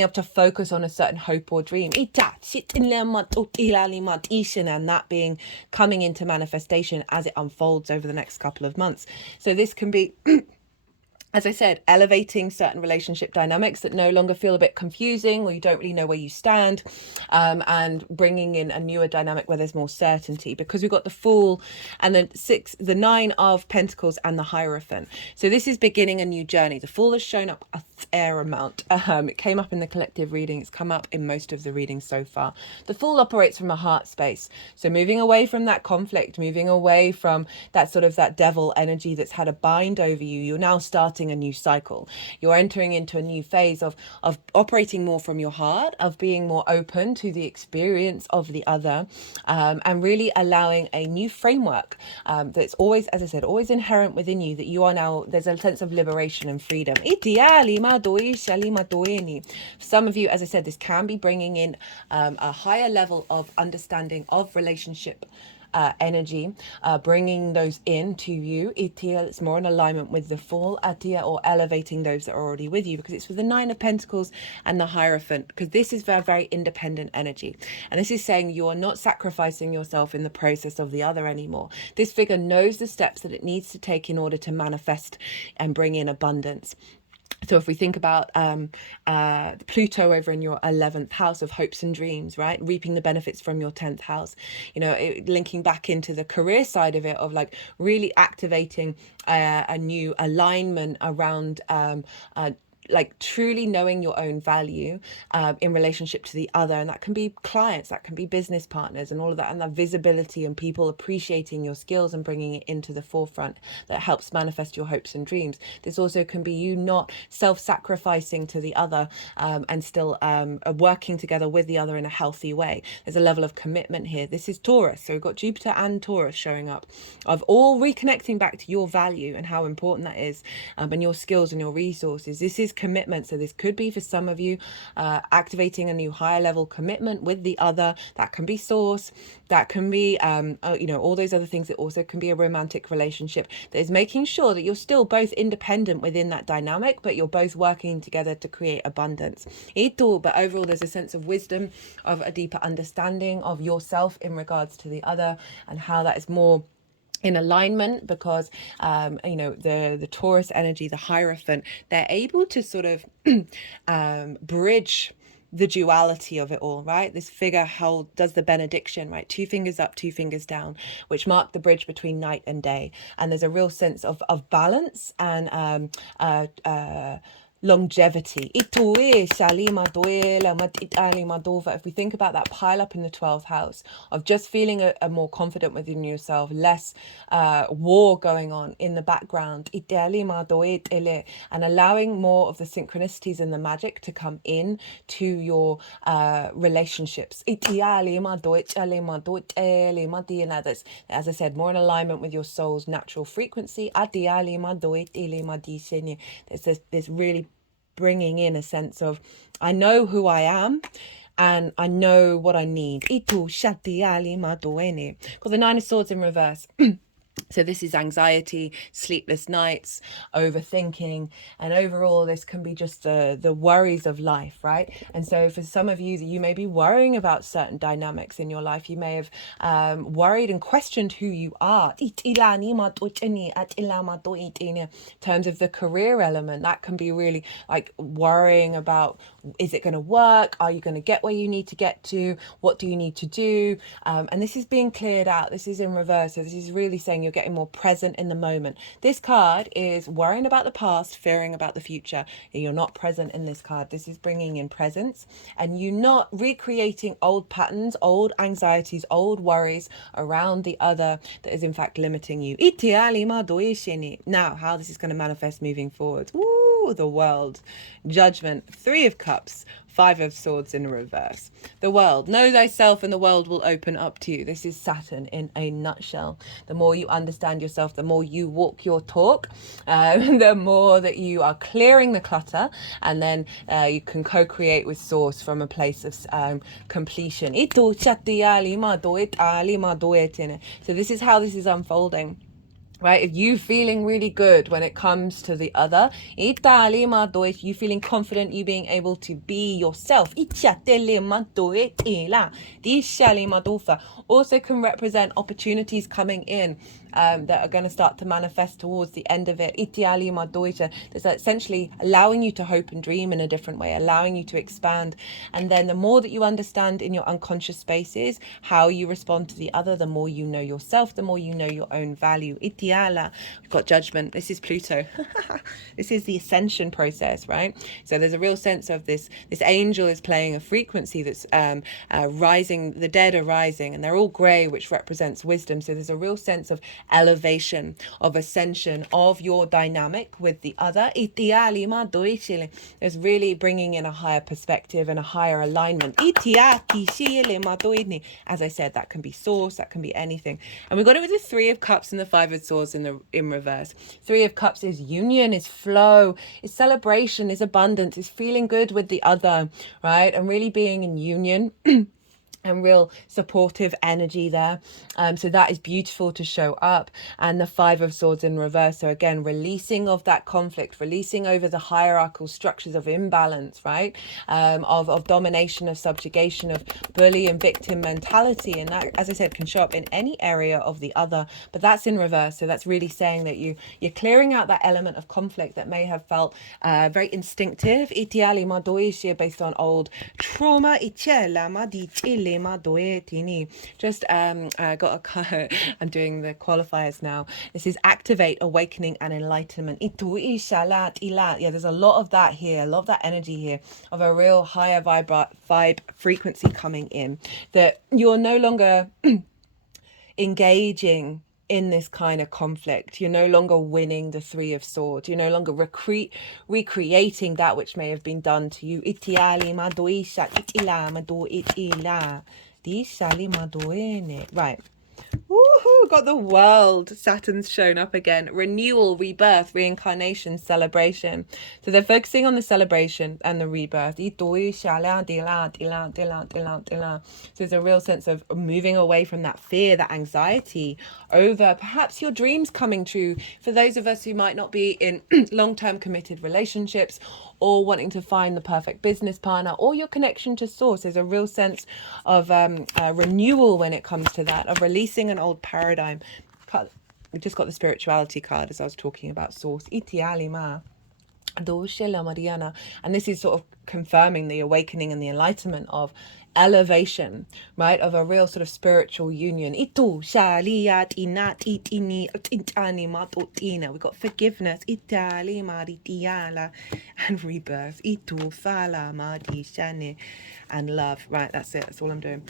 able to focus on a certain hope or dream. And that being coming into manifestation as it unfolds over the next couple of months. So this can be as I said, elevating certain relationship dynamics that no longer feel a bit confusing or you don't really know where you stand, and bringing in a newer dynamic where there's more certainty, because we've got the Fool and the Nine of Pentacles and the Hierophant. So this is beginning a new journey. The Fool has shown up a fair amount. It came up in the collective reading. It's come up in most of the readings so far. The Fool operates from a heart space. So moving away from that conflict, moving away from that sort of that devil energy that's had a bind over you, you're now starting a new cycle. You're entering into a new phase of operating more from your heart, of being more open to the experience of the other, and really allowing a new framework that's always, as I said, always inherent within you, that you are now, there's a sense of liberation and freedom. Some of you, as I said, this can be bringing in a higher level of understanding of relationship energy, bringing those into you. It's more in alignment with the Fool, or elevating those that are already with you, because it's with the Nine of Pentacles and the Hierophant, because this is very, very independent energy. And this is saying you are not sacrificing yourself in the process of the other anymore. This figure knows the steps that it needs to take in order to manifest and bring in abundance. So if we think about Pluto over in your 11th house of hopes and dreams, right? Reaping the benefits from your 10th house, linking back into the career side of it, of like really activating a new alignment around like truly knowing your own value in relationship to the other. And that can be clients, that can be business partners and all of that, and that visibility and people appreciating your skills and bringing it into the forefront that helps manifest your hopes and dreams. This also can be you not self-sacrificing to the other, and still working together with the other in a healthy way. There's a level of commitment here. This is Taurus, so we've got Jupiter and Taurus showing up, of all reconnecting back to your value and how important that is, and your skills and your resources. This is commitment. So this could be for some of you activating a new higher level commitment with the other. That can be source, that can be all those other things. It also can be a romantic relationship that is making sure that you're still both independent within that dynamic, but you're both working together to create abundance. But overall there's a sense of wisdom, of a deeper understanding of yourself in regards to the other, and how that is more in alignment, because the Taurus energy, the Hierophant, they're able to sort of bridge the duality of it all, right? This figure does the benediction, right? 2 fingers up, 2 fingers down, which mark the bridge between night and day. And there's a real sense of balance and longevity. If we think about that pile up in the 12th house of just feeling a more confident within yourself, less war going on in the background, and allowing more of the synchronicities and the magic to come in to your relationships. As I said, more in alignment with your soul's natural frequency. There's this really bringing in a sense of, I know who I am and I know what I need. Because the 9 of Swords in reverse. So this is anxiety, sleepless nights, overthinking, and overall this can be just the worries of life, right? And so for some of you, you may be worrying about certain dynamics in your life. You may have worried and questioned who you are. In terms of the career element, that can be really like worrying about, is it going to work? Are you going to get where you need to get to? What do you need to do? And this is being cleared out. This is in reverse. So this is really saying you're getting more present in the moment. This card is worrying about the past, fearing about the future. You're not present in this card. This is bringing in presence, and you're not recreating old patterns, old anxieties, old worries around the other that is in fact limiting you. Now, how this is going to manifest moving forward. Woo, the World. Judgment. 3 of Cups. 5 of Swords in reverse. The world. Know thyself and the world will open up to you. This is Saturn in a nutshell. The more you understand yourself, the more you walk your talk, the more that you are clearing the clutter, and then you can co-create with Source from a place of completion. So this is how this is unfolding. Right, if you feeling really good when it comes to the other, you feeling confident, you being able to be yourself, also can represent opportunities coming in that are going to start to manifest towards the end of it. That's essentially allowing you to hope and dream in a different way, allowing you to expand. And then the more that you understand in your unconscious spaces how you respond to the other, the more you know yourself, the more you know your own value. We've got Judgment. This is Pluto. This is the ascension process, right? So there's a real sense of this angel is playing a frequency that's rising. The dead are rising, and they're all grey, which represents wisdom. So there's a real sense of elevation, of ascension, of your dynamic with the other. There's really bringing in a higher perspective and a higher alignment. As I said, that can be Source, that can be anything. And we got it with the 3 of Cups and the 5 of Swords in reverse. 3 of Cups is union, is flow, is celebration, is abundance, is feeling good with the other, right? And really being in union. And real supportive energy there. So that is beautiful to show up. And the 5 of Swords in reverse. So again, releasing of that conflict, releasing over the hierarchical structures of imbalance, right? Of domination, of subjugation, of bully and victim mentality. And that, as I said, can show up in any area of the other, but that's in reverse. So that's really saying that you're clearing out that element of conflict that may have felt very instinctive. Based on old trauma. Just got a I'm doing the qualifiers now. This is activate, awakening, and enlightenment. Yeah, there's a lot of that here, a lot of that energy here of a real higher vibe frequency coming in, that you're no longer engaging in this kind of conflict. You're no longer winning the 3 of Swords. You're no longer recreating that which may have been done to you. Right. Woo. Woohoo! Got the world. Saturn's shown up again. Renewal, rebirth, reincarnation, celebration. So they're focusing on the celebration and the rebirth. So there's a real sense of moving away from that fear, that anxiety over perhaps your dreams coming true. For those of us who might not be in long-term committed relationships or wanting to find the perfect business partner or your connection to source, there's a real sense of renewal when it comes to that, of releasing an old paradigm. We just got the spirituality card as I was talking about source. Itialima. And this is sort of confirming the awakening and the enlightenment of elevation, right, of a real sort of spiritual union. We've got forgiveness and rebirth and love. Right, that's it, that's all I'm doing.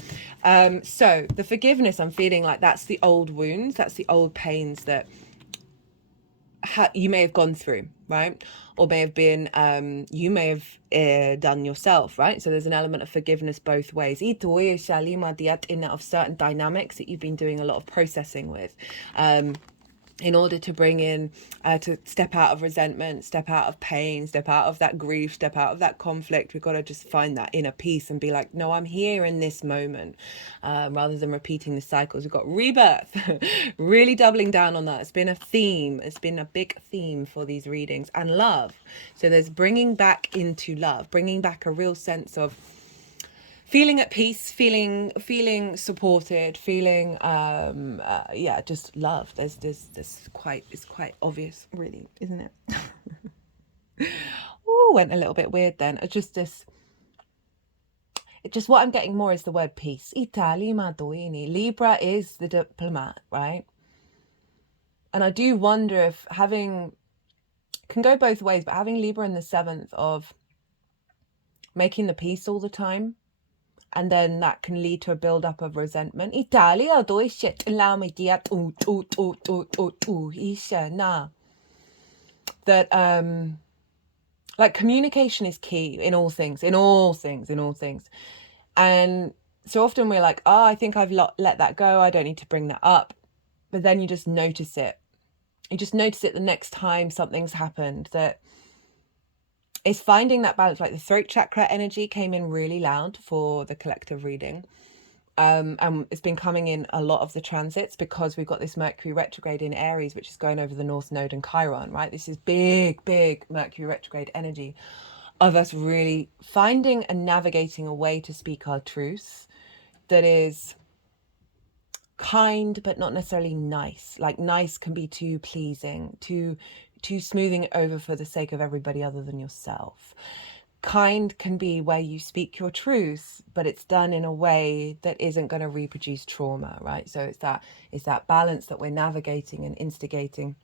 So the forgiveness, I'm feeling like that's the old wounds, that's the old pains that you may have gone through, right? Or may have been, you may have done yourself, right? So there's an element of forgiveness both ways. Of certain dynamics that you've been doing a lot of processing with. In order to bring in, to step out of resentment, step out of pain, step out of that grief, step out of that conflict, we've got to just find that inner peace and be like, no, I'm here in this moment, rather than repeating the cycles. We've got rebirth, really doubling down on that. It's been a theme. It's been a big theme for these readings. And love. So there's bringing back into love, bringing back a real sense of feeling at peace, feeling supported, feeling just love. There's it's quite obvious, really, isn't it? Oh, went a little bit weird then. Just what I'm getting more is the word peace. Libra is the diplomat, right? And I do wonder if can go both ways, but having Libra in the 7th of making the peace all the time, and then that can lead to a build-up of resentment. That like communication is key in all things. And so often we're like, oh, I think I've let that go, I don't need to bring that up. But then you just notice it. The next time something's happened. That is finding that balance. Like the throat chakra energy came in really loud for the collective reading. And it's been coming in a lot of the transits because we've got this Mercury retrograde in Aries, which is going over the North Node and Chiron, right? This is big Mercury retrograde energy of us really finding and navigating a way to speak our truth that is kind, but not necessarily nice. Like nice can be too pleasing, too smoothing it over for the sake of everybody other than yourself. Kind can be where you speak your truth, but it's done in a way that isn't going to reproduce trauma, right? So it's that balance that we're navigating and instigating,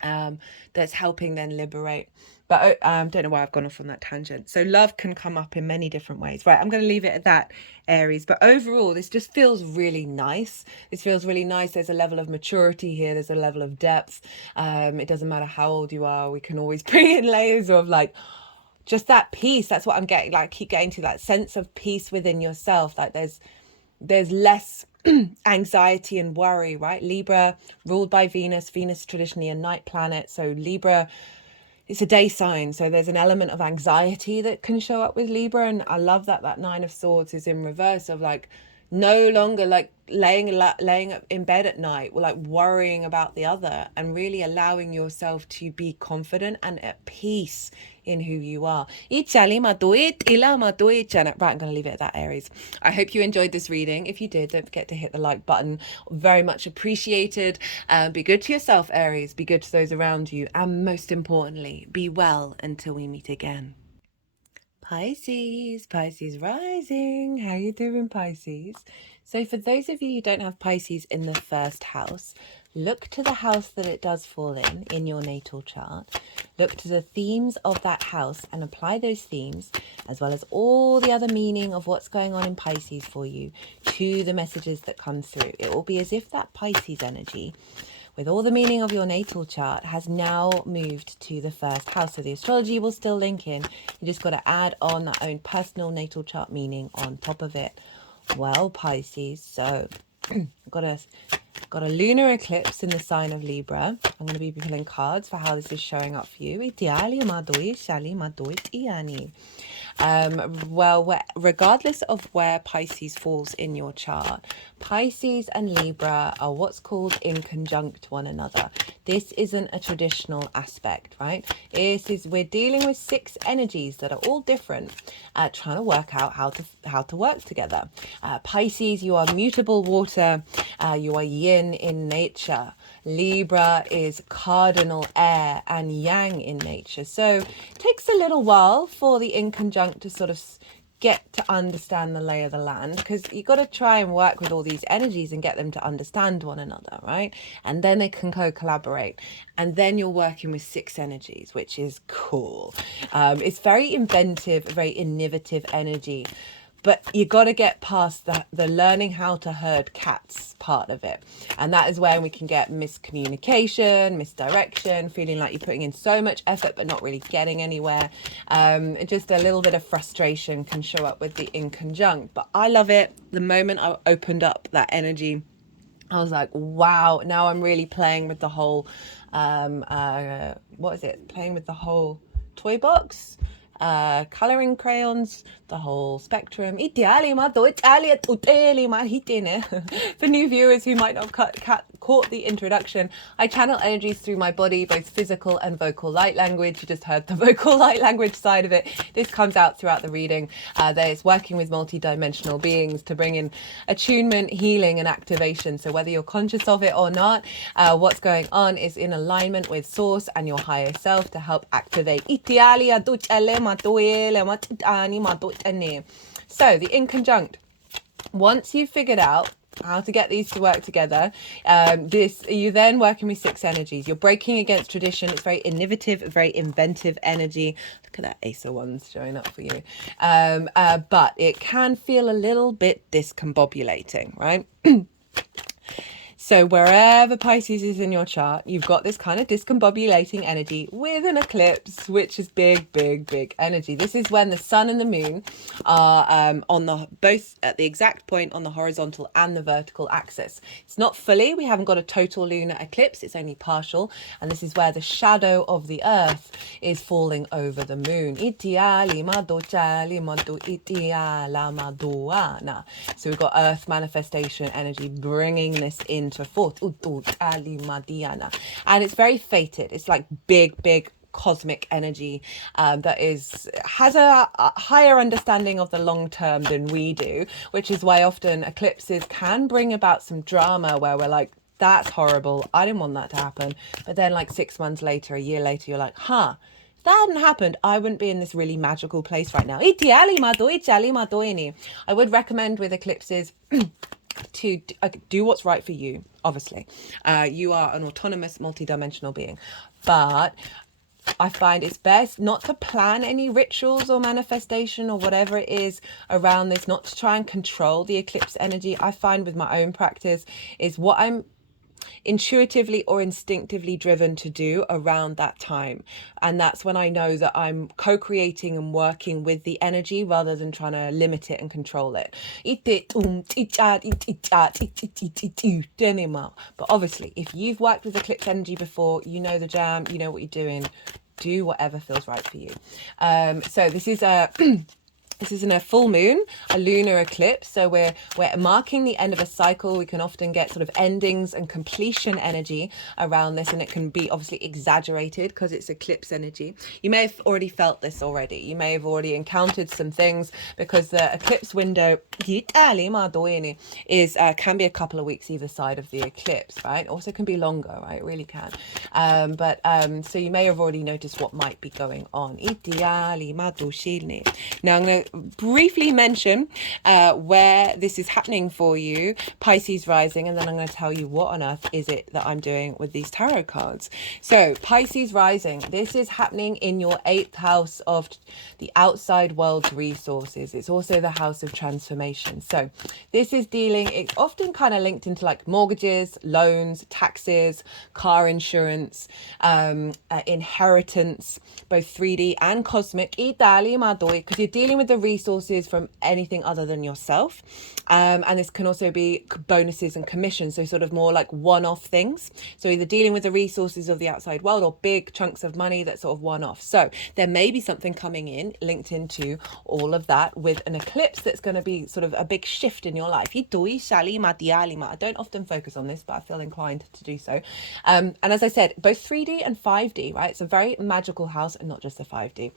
that's helping then liberate. But don't know why I've gone off on that tangent. So love can come up in many different ways. Right, I'm going to leave it at that, Aries. But overall, this just feels really nice. There's a level of maturity here. There's a level of depth. It doesn't matter how old you are. We can always bring in layers of like just that peace. That's what I'm getting. Like keep getting to that sense of peace within yourself. Like there's less anxiety and worry, right? Libra ruled by Venus traditionally a night planet, so Libra, it's a day sign, so there's an element of anxiety that can show up with Libra. And I love that 9 of Swords is in reverse, of like no longer like laying in bed at night or like worrying about the other, and really allowing yourself to be confident and at peace in who you are. Right, I'm going to leave it at that, Aries. I hope you enjoyed this reading. If you did, don't forget to hit the like button. Very much appreciated. Be good to yourself, Aries. Be good to those around you. And most importantly, be well until we meet again. Pisces rising. How you doing, Pisces? So for those of you who don't have Pisces in the 1st house, look to the house that it does fall in your natal chart. Look to the themes of that house and apply those themes, as well as all the other meaning of what's going on in Pisces for you, to the messages that come through. It will be as if that Pisces energy, with all the meaning of your natal chart, has now moved to the 1st house. So the astrology will still link in. You just got to add on that own personal natal chart meaning on top of it. Well, Pisces, so got got a lunar eclipse in the sign of Libra. I'm going to be pulling cards for how this is showing up for you. Well, regardless of where Pisces falls in your chart, Pisces and Libra are what's called in conjunct one another. This isn't a traditional aspect, right? We're dealing with 6 energies that are all different, trying to work out how to work together. Pisces, you are mutable water, you are yin in nature. Libra is cardinal air and yang in nature. So it takes a little while for the in conjunct to sort of get to understand the lay of the land, because you've got to try and work with all these energies and get them to understand one another, right? And then they can co-collaborate, and then you're working with 6 energies, which is cool. It's very inventive, very innovative energy, but you got to get past the learning how to herd cats part of it. And that is where we can get miscommunication, misdirection, feeling like you're putting in so much effort but not really getting anywhere. Just a little bit of frustration can show up with the in conjunct. But I love it. The moment I opened up that energy, I was like, wow, now I'm really playing with the whole, playing with the whole toy box. Colouring crayons, the whole spectrum. For new viewers who might not have caught the introduction, I channel energies through my body, both physical and vocal light language. You just heard the vocal light language side of it. This comes out throughout the reading. There's working with multi-dimensional beings to bring in attunement, healing and activation. So whether you're conscious of it or not, what's going on is in alignment with source and your higher self to help activate. So the in conjunct, once you've figured out how to get these to work together, you then working with 6 energies. You're breaking against tradition. It's very innovative, very inventive energy. Look at that Ace of Wands showing up for you. But it can feel a little bit discombobulating, right? So wherever Pisces is in your chart, you've got this kind of discombobulating energy with an eclipse, which is big, big, big energy. This is when the sun and the moon are both at the exact point on the horizontal and the vertical axis. It's not fully, we haven't got a total lunar eclipse, it's only partial. And this is where the shadow of the earth is falling over the moon. So we've got earth manifestation energy bringing this into forth. And it's very fated. It's like big cosmic energy that has a higher understanding of the long term than we do, which is why often eclipses can bring about some drama where we're like, that's horrible, I didn't want that to happen. But then like 6 months later, a year later, you're like, if that hadn't happened, I wouldn't be in this really magical place right now. I would recommend with eclipses to do what's right for you. Obviously, you are an autonomous multi-dimensional being, but I find it's best not to plan any rituals or manifestation or whatever it is around this, not to try and control the eclipse energy. I find with my own practice is what I'm intuitively or instinctively driven to do around that time, and that's when I know that I'm co-creating and working with the energy rather than trying to limit it and control it. But obviously, if you've worked with eclipse energy before, you know the jam, you know what you're doing. Do whatever feels right for you. So this is a This isn't a full moon, a lunar eclipse. So we're marking the end of a cycle. We can often get sort of endings and completion energy around this, and it can be obviously exaggerated because it's eclipse energy. You may have already felt this already. You may have already encountered some things because the eclipse window is can be a couple of weeks either side of the eclipse, right? Also can be longer, right? It really can. So you may have already noticed what might be going on. Now I'm going to briefly mention where this is happening for you, Pisces rising, and then I'm going to tell you what on earth is it that I'm doing with these tarot cards. So Pisces rising, this is happening in your 8th house of the outside world's resources. It's also the house of transformation. So this is it's often kind of linked into like mortgages, loans, taxes, car insurance, inheritance, both 3D and cosmic, because you're dealing with the resources from anything other than yourself. And this can also be bonuses and commissions, so sort of more like one-off things. So either dealing with the resources of the outside world or big chunks of money that's sort of one-off. So there may be something coming in linked into all of that with an eclipse that's going to be sort of a big shift in your life. I don't often focus on this, but I feel inclined to do so. And as I said, both 3D and 5D, right? It's a very magical house, and not just the 5D,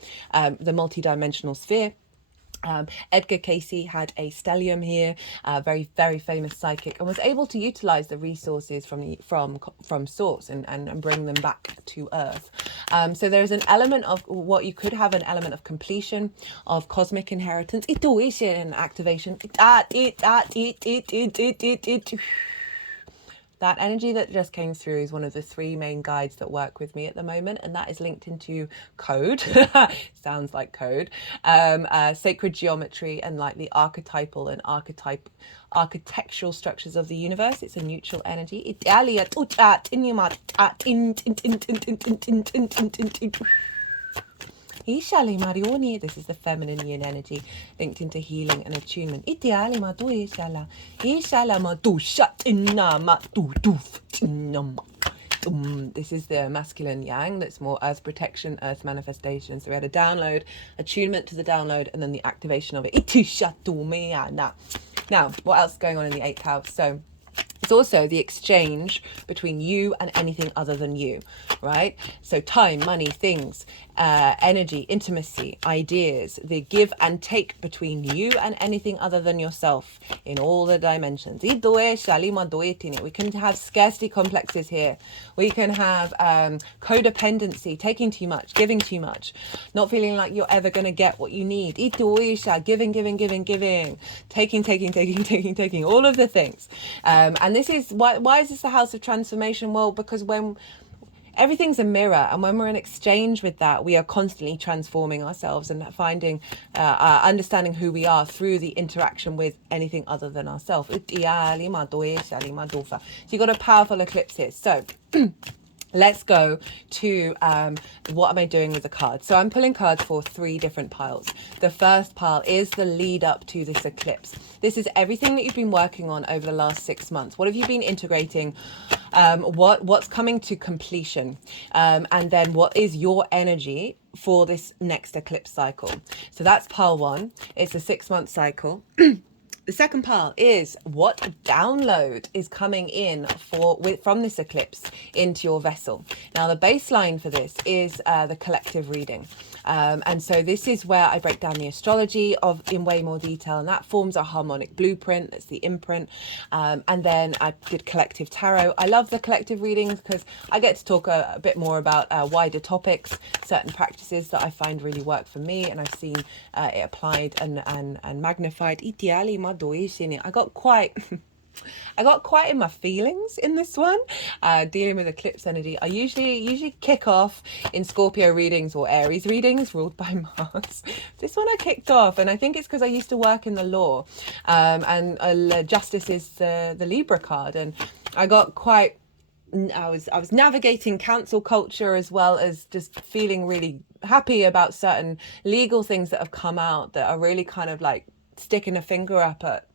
the multi-dimensional sphere. Edgar Casey had a stellium here, very, very famous psychic, and was able to utilize the resources from source and bring them back to earth. So there's an element of what you could have, an element of completion, of cosmic inheritance, intuition, activation. That energy that just came through is one of the 3 main guides that work with me at the moment, and that is linked into code. Sounds like code. Sacred geometry and like the archetypal and architectural structures of the universe. It's a neutral energy. Ishali Marioni, this is the feminine yin energy linked into healing and attunement. Ideali madu ishala. Ishala madu shut inna matu duf. This is the masculine yang, that's more earth protection, earth manifestation. So we had a download, attunement to the download, and then the activation of it. Now, what else is going on in the 8th house? So it's also the exchange between you and anything other than you, right? So time, money, things, energy, intimacy, ideas, the give and take between you and anything other than yourself in all the dimensions. We can have scarcity complexes here. We can have codependency, taking too much, giving too much, not feeling like you're ever going to get what you need. Giving, taking, all of the things. And this is why is this the house of transformation? Well, because when everything's a mirror, and when we're in exchange with that, we are constantly transforming ourselves and finding understanding who we are through the interaction with anything other than ourselves. So you've got a powerful eclipse here. So let's go to what am I doing with the cards. So I'm pulling cards for 3 different piles. The first pile is the lead up to this eclipse. This is everything that you've been working on over the last 6 months. What have you been integrating? What's coming to completion? And then what is your energy for this next eclipse cycle? So that's pile 1. It's a 6-month cycle. The second pile is what download is coming in from this eclipse into your vessel. Now, the baseline for this is the collective reading. And so this is where I break down the astrology in way more detail, and that forms a harmonic blueprint. That's the imprint. And then I did collective tarot. I love the collective readings because I get to talk a bit more about wider topics, certain practices that I find really work for me, and I've seen it applied and magnified. I got quite in my feelings in this one, dealing with eclipse energy. I usually kick off in Scorpio readings or Aries readings ruled by Mars. This one I kicked off, and I think it's because I used to work in the law, and justice is the Libra card, and I got quite. I was navigating cancel culture as well as just feeling really happy about certain legal things that have come out that are really kind of like sticking a finger up at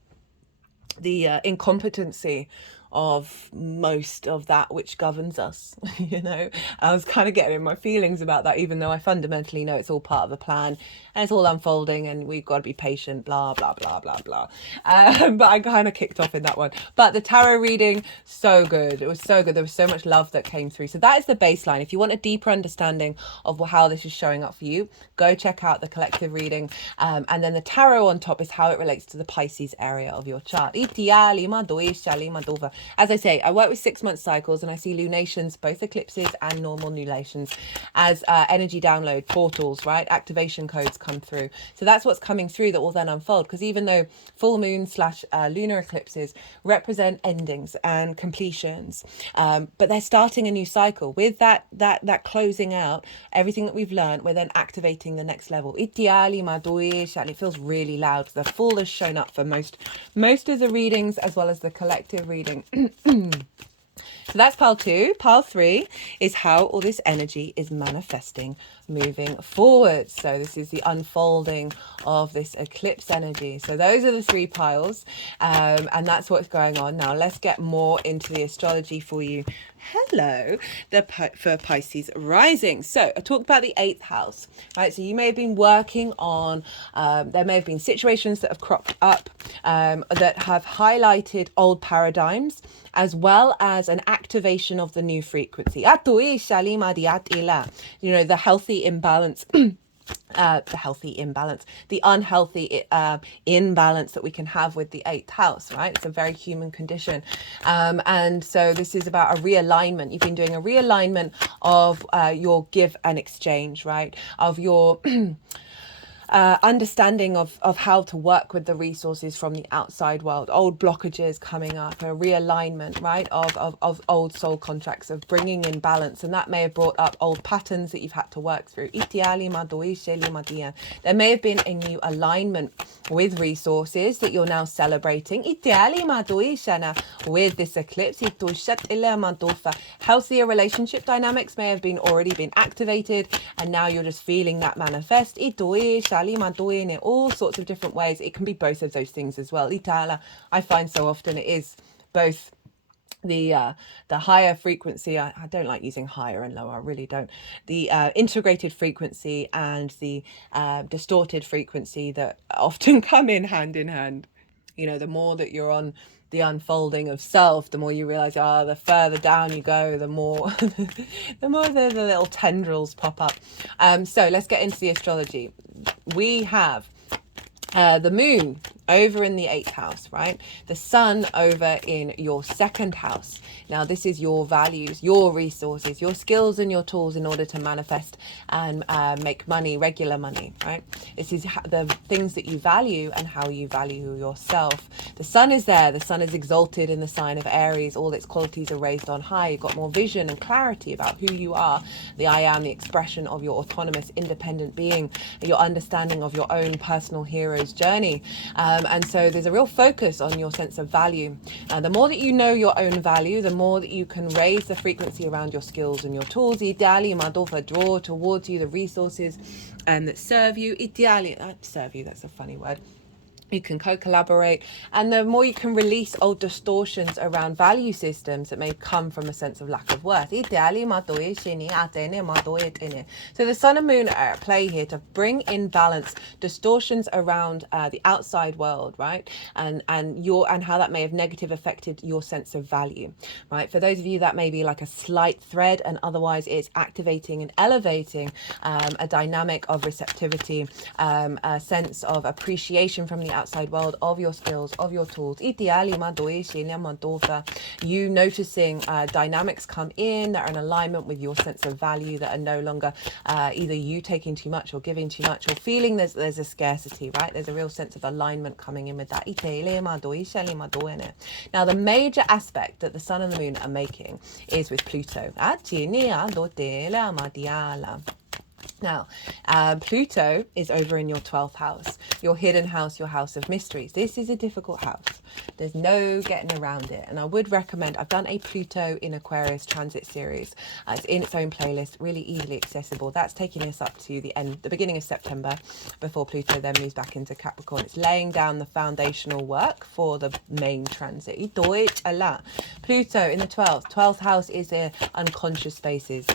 the incompetency of most of that which governs us. I was kind of getting in my feelings about that, even though I fundamentally know it's all part of the plan and it's all unfolding and we've got to be patient, blah blah blah blah blah. But I kind of kicked off in that one. But the tarot reading, so good. It was so good. There was so much love that came through. So that is the baseline. If you want a deeper understanding of how this is showing up for you, go check out the collective reading, and then the tarot on top is how it relates to the Pisces area of your chart. As I say, I work with 6-month cycles, and I see lunations, both eclipses and normal lunations, as energy download portals, right? Activation codes come through. So that's what's coming through that will then unfold, because even though full moon / lunar eclipses represent endings and completions, but they're starting a new cycle. With that closing out, everything that we've learned, we're then activating the next level. And it feels really loud. The full has shown up for most of the readings, as well as the collective reading. So that's pile 2. Pile 3 is how all this energy is manifesting moving forward. So this is the unfolding of this eclipse energy. So those are the 3 piles, and that's what's going on. Now let's get more into the astrology for you. Hello, for Pisces rising. So I talked about the 8th house, right? So you may have been working on, there may have been situations that have cropped up that have highlighted old paradigms, as well as an activation of the new frequency. You know, the healthy imbalance. The unhealthy imbalance that we can have with the 8th house, right? It's a very human condition. And so this is about a realignment. You've been doing a realignment of your give and exchange, right? Of your understanding of how to work with the resources from the outside world, old blockages coming up, a realignment, right, of old soul contracts, of bringing in balance. And that may have brought up old patterns that you've had to work through. There may have been a new alignment with resources that you're now celebrating with this eclipse. Healthier relationship dynamics may have already been activated, and now you're just feeling that manifest. All sorts of different ways. It can be both of those things as well. I find so often it is both the higher frequency. I don't like using higher and lower, I really don't. The integrated frequency and the distorted frequency that often come in hand. You know, the more that you're on the unfolding of self, the more you realize, the further down you go, the more the more the little tendrils pop up. So let's get into the astrology. We have the moon over in the 8th house, right? The sun over in your 2nd house. Now, this is your values, your resources, your skills and your tools in order to manifest and make money, regular money, right? This is the things that you value and how you value yourself. The sun is there. The sun is exalted in the sign of Aries. All its qualities are raised on high. You've got more vision and clarity about who you are. The I am, the expression of your autonomous, independent being, your understanding of your own personal hero's journey. And so there's a real focus on your sense of value. The more that you know your own value, the more that you can raise the frequency around your skills and your tools. Ideally, Madova, draw towards you the resources that serve you. Ideally, serve you, that's a funny word. You can co-collaborate, and the more you can release old distortions around value systems that may come from a sense of lack of worth. So the sun and moon are at play here to bring in balance, distortions around the outside world, right? And how that may have negatively affected your sense of value, right? For those of you, that may be like a slight thread, and otherwise it's activating and elevating a dynamic of receptivity, a sense of appreciation from the outside world of your skills, of your tools. You noticing dynamics come in that are in alignment with your sense of value, that are no longer either you taking too much or giving too much, or feeling there's a scarcity, right? There's a real sense of alignment coming in with that. Now, the major aspect that the sun and the moon are making is with Pluto. Now, Pluto is over in your 12th house, your hidden house, your house of mysteries. This is a difficult house. There's no getting around it. And I would recommend, I've done a Pluto in Aquarius transit series. It's in its own playlist, really easily accessible. That's taking us up to the beginning of September, before Pluto then moves back into Capricorn. It's laying down the foundational work for the main transit. Pluto in the 12th house is the unconscious spaces,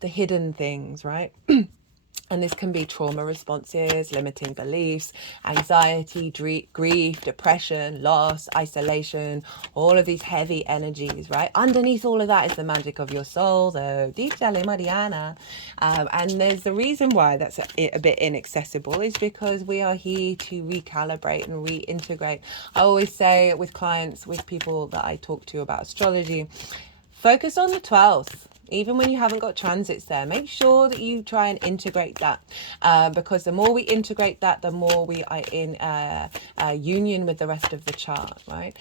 the hidden things, right? And this can be trauma responses, limiting beliefs, anxiety, grief, depression, loss, isolation, all of these heavy energies, right? Underneath all of that is the magic of your soul, though. And there's the reason why that's a bit inaccessible is because we are here to recalibrate and reintegrate. I always say with clients, with people that I talk to about astrology, focus on the 12th. Even when you haven't got transits there, make sure that you try and integrate that, because the more we integrate that, the more we are in union with the rest of the chart, right?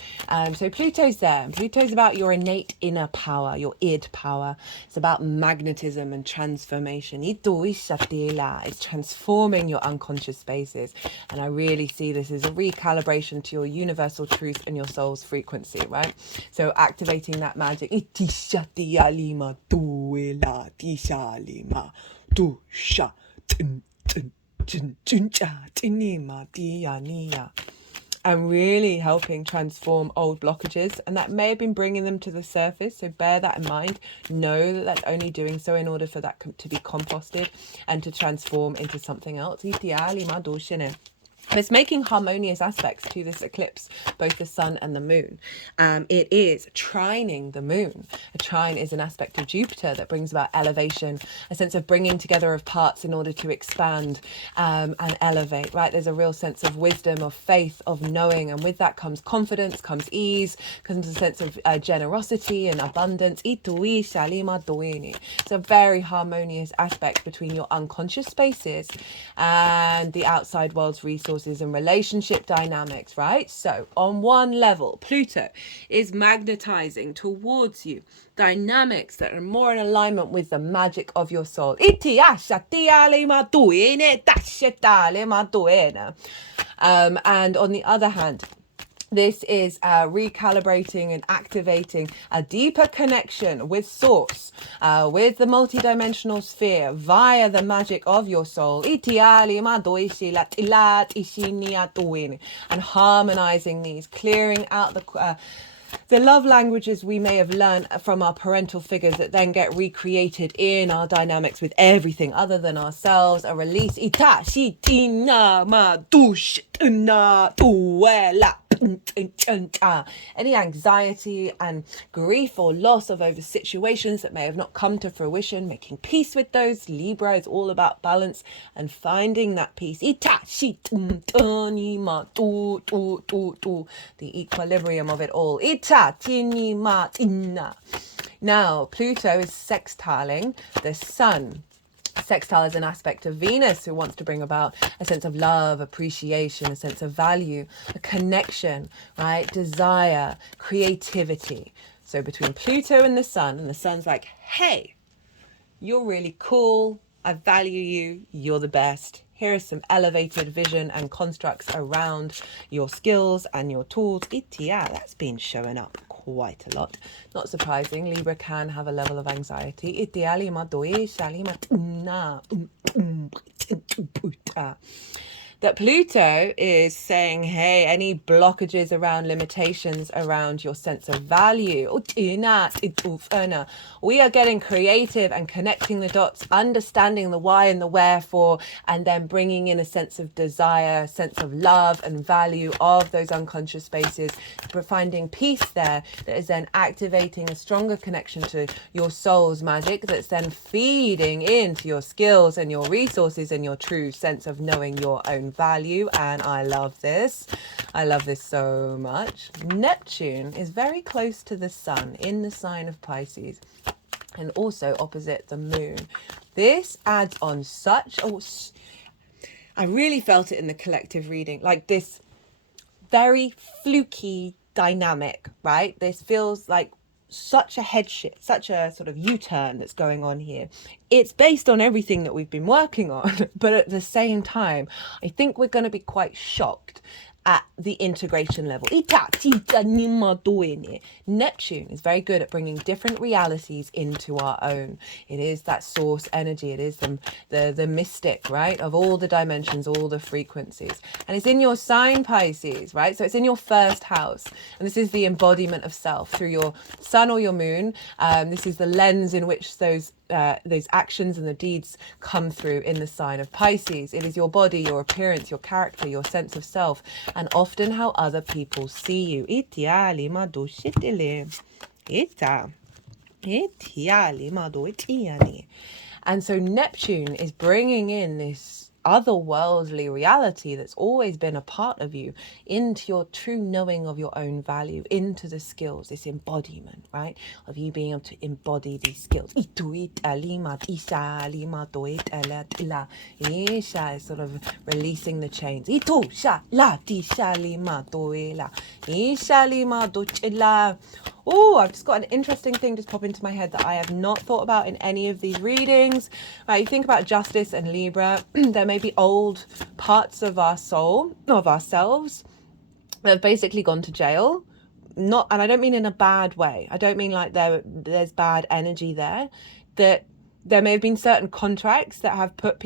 So Pluto's there. Pluto's about your innate inner power, your id power. It's about magnetism and transformation. It's transforming your unconscious spaces. And I really see this as a recalibration to your universal truth and your soul's frequency, right? So activating that magic. And really helping transform old blockages, and that may have been bringing them to the surface, so bear that in mind. Know that that's only doing so in order for that to be composted and to transform into something else. But it's making harmonious aspects to this eclipse, both the sun and the moon. It is trining the moon. A trine is an aspect of Jupiter that brings about elevation, a sense of bringing together of parts in order to expand and elevate, right? There's a real sense of wisdom, of faith, of knowing, and with that comes confidence, comes ease, comes a sense of generosity and abundance. It's a very harmonious aspect between your unconscious spaces and the outside world's resources and relationship dynamics, right? So on one level, Pluto is magnetizing towards you dynamics that are more in alignment with the magic of your soul. And on the other hand, this is recalibrating and activating a deeper connection with source, with the multidimensional sphere via the magic of your soul. And harmonizing these, clearing out the love languages we may have learned from our parental figures that then get recreated in our dynamics with everything other than ourselves. A release. Any anxiety and grief or loss of over situations that may have not come to fruition, making peace with those. Libra is all about balance and finding that peace. The equilibrium of it all. Now, Pluto is sextiling the sun. Sextile is an aspect of Venus who wants to bring about a sense of love, appreciation, a sense of value, a connection, right? Desire, creativity. So between Pluto and the sun's like, hey, you're really cool. I value you. You're the best. Here is some elevated vision and constructs around your skills and your tools. That's been showing up quite a lot. Not surprising, Libra can have a level of anxiety. That Pluto is saying, hey, any blockages around limitations around your sense of value, we are getting creative and connecting the dots, understanding the why and the wherefore, and then bringing in a sense of desire, sense of love and value of those unconscious spaces. We're finding peace there that is then activating a stronger connection to your soul's magic that's then feeding into your skills and your resources and your true sense of knowing your own value. And I love this. I love this so much. Neptune is very close to the sun in the sign of Pisces and also opposite the moon. This adds on such I really felt it in the collective reading, like this very fluky dynamic, right? This feels like such a head shift, such a sort of U-turn that's going on here. It's based on everything that we've been working on, but at the same time, I think we're going to be quite shocked at the integration level. Neptune is very good at bringing different realities into our own. It is that source energy. It is the mystic, right, of all the dimensions, all the frequencies. And it's in your sign, Pisces, right? So it's in your first house. And this is the embodiment of self through your sun or your moon. This is the lens in which those actions and the deeds come through in the sign of Pisces. It is your body, your appearance, your character, your sense of self, and often how other people see you. And so Neptune is bringing in this otherworldly reality that's always been a part of you into your true knowing of your own value, into the skills, this embodiment, right? Of you being able to embody these skills. Isha is sort of releasing the chains. Oh, I've just got an interesting thing just pop into my head that I have not thought about in any of these readings. Right, you think about justice and Libra. There may be old parts of our soul, of ourselves, that have basically gone to jail. Not, and I don't mean in a bad way. I don't mean like there's bad energy there. That there may have been certain contracts that have put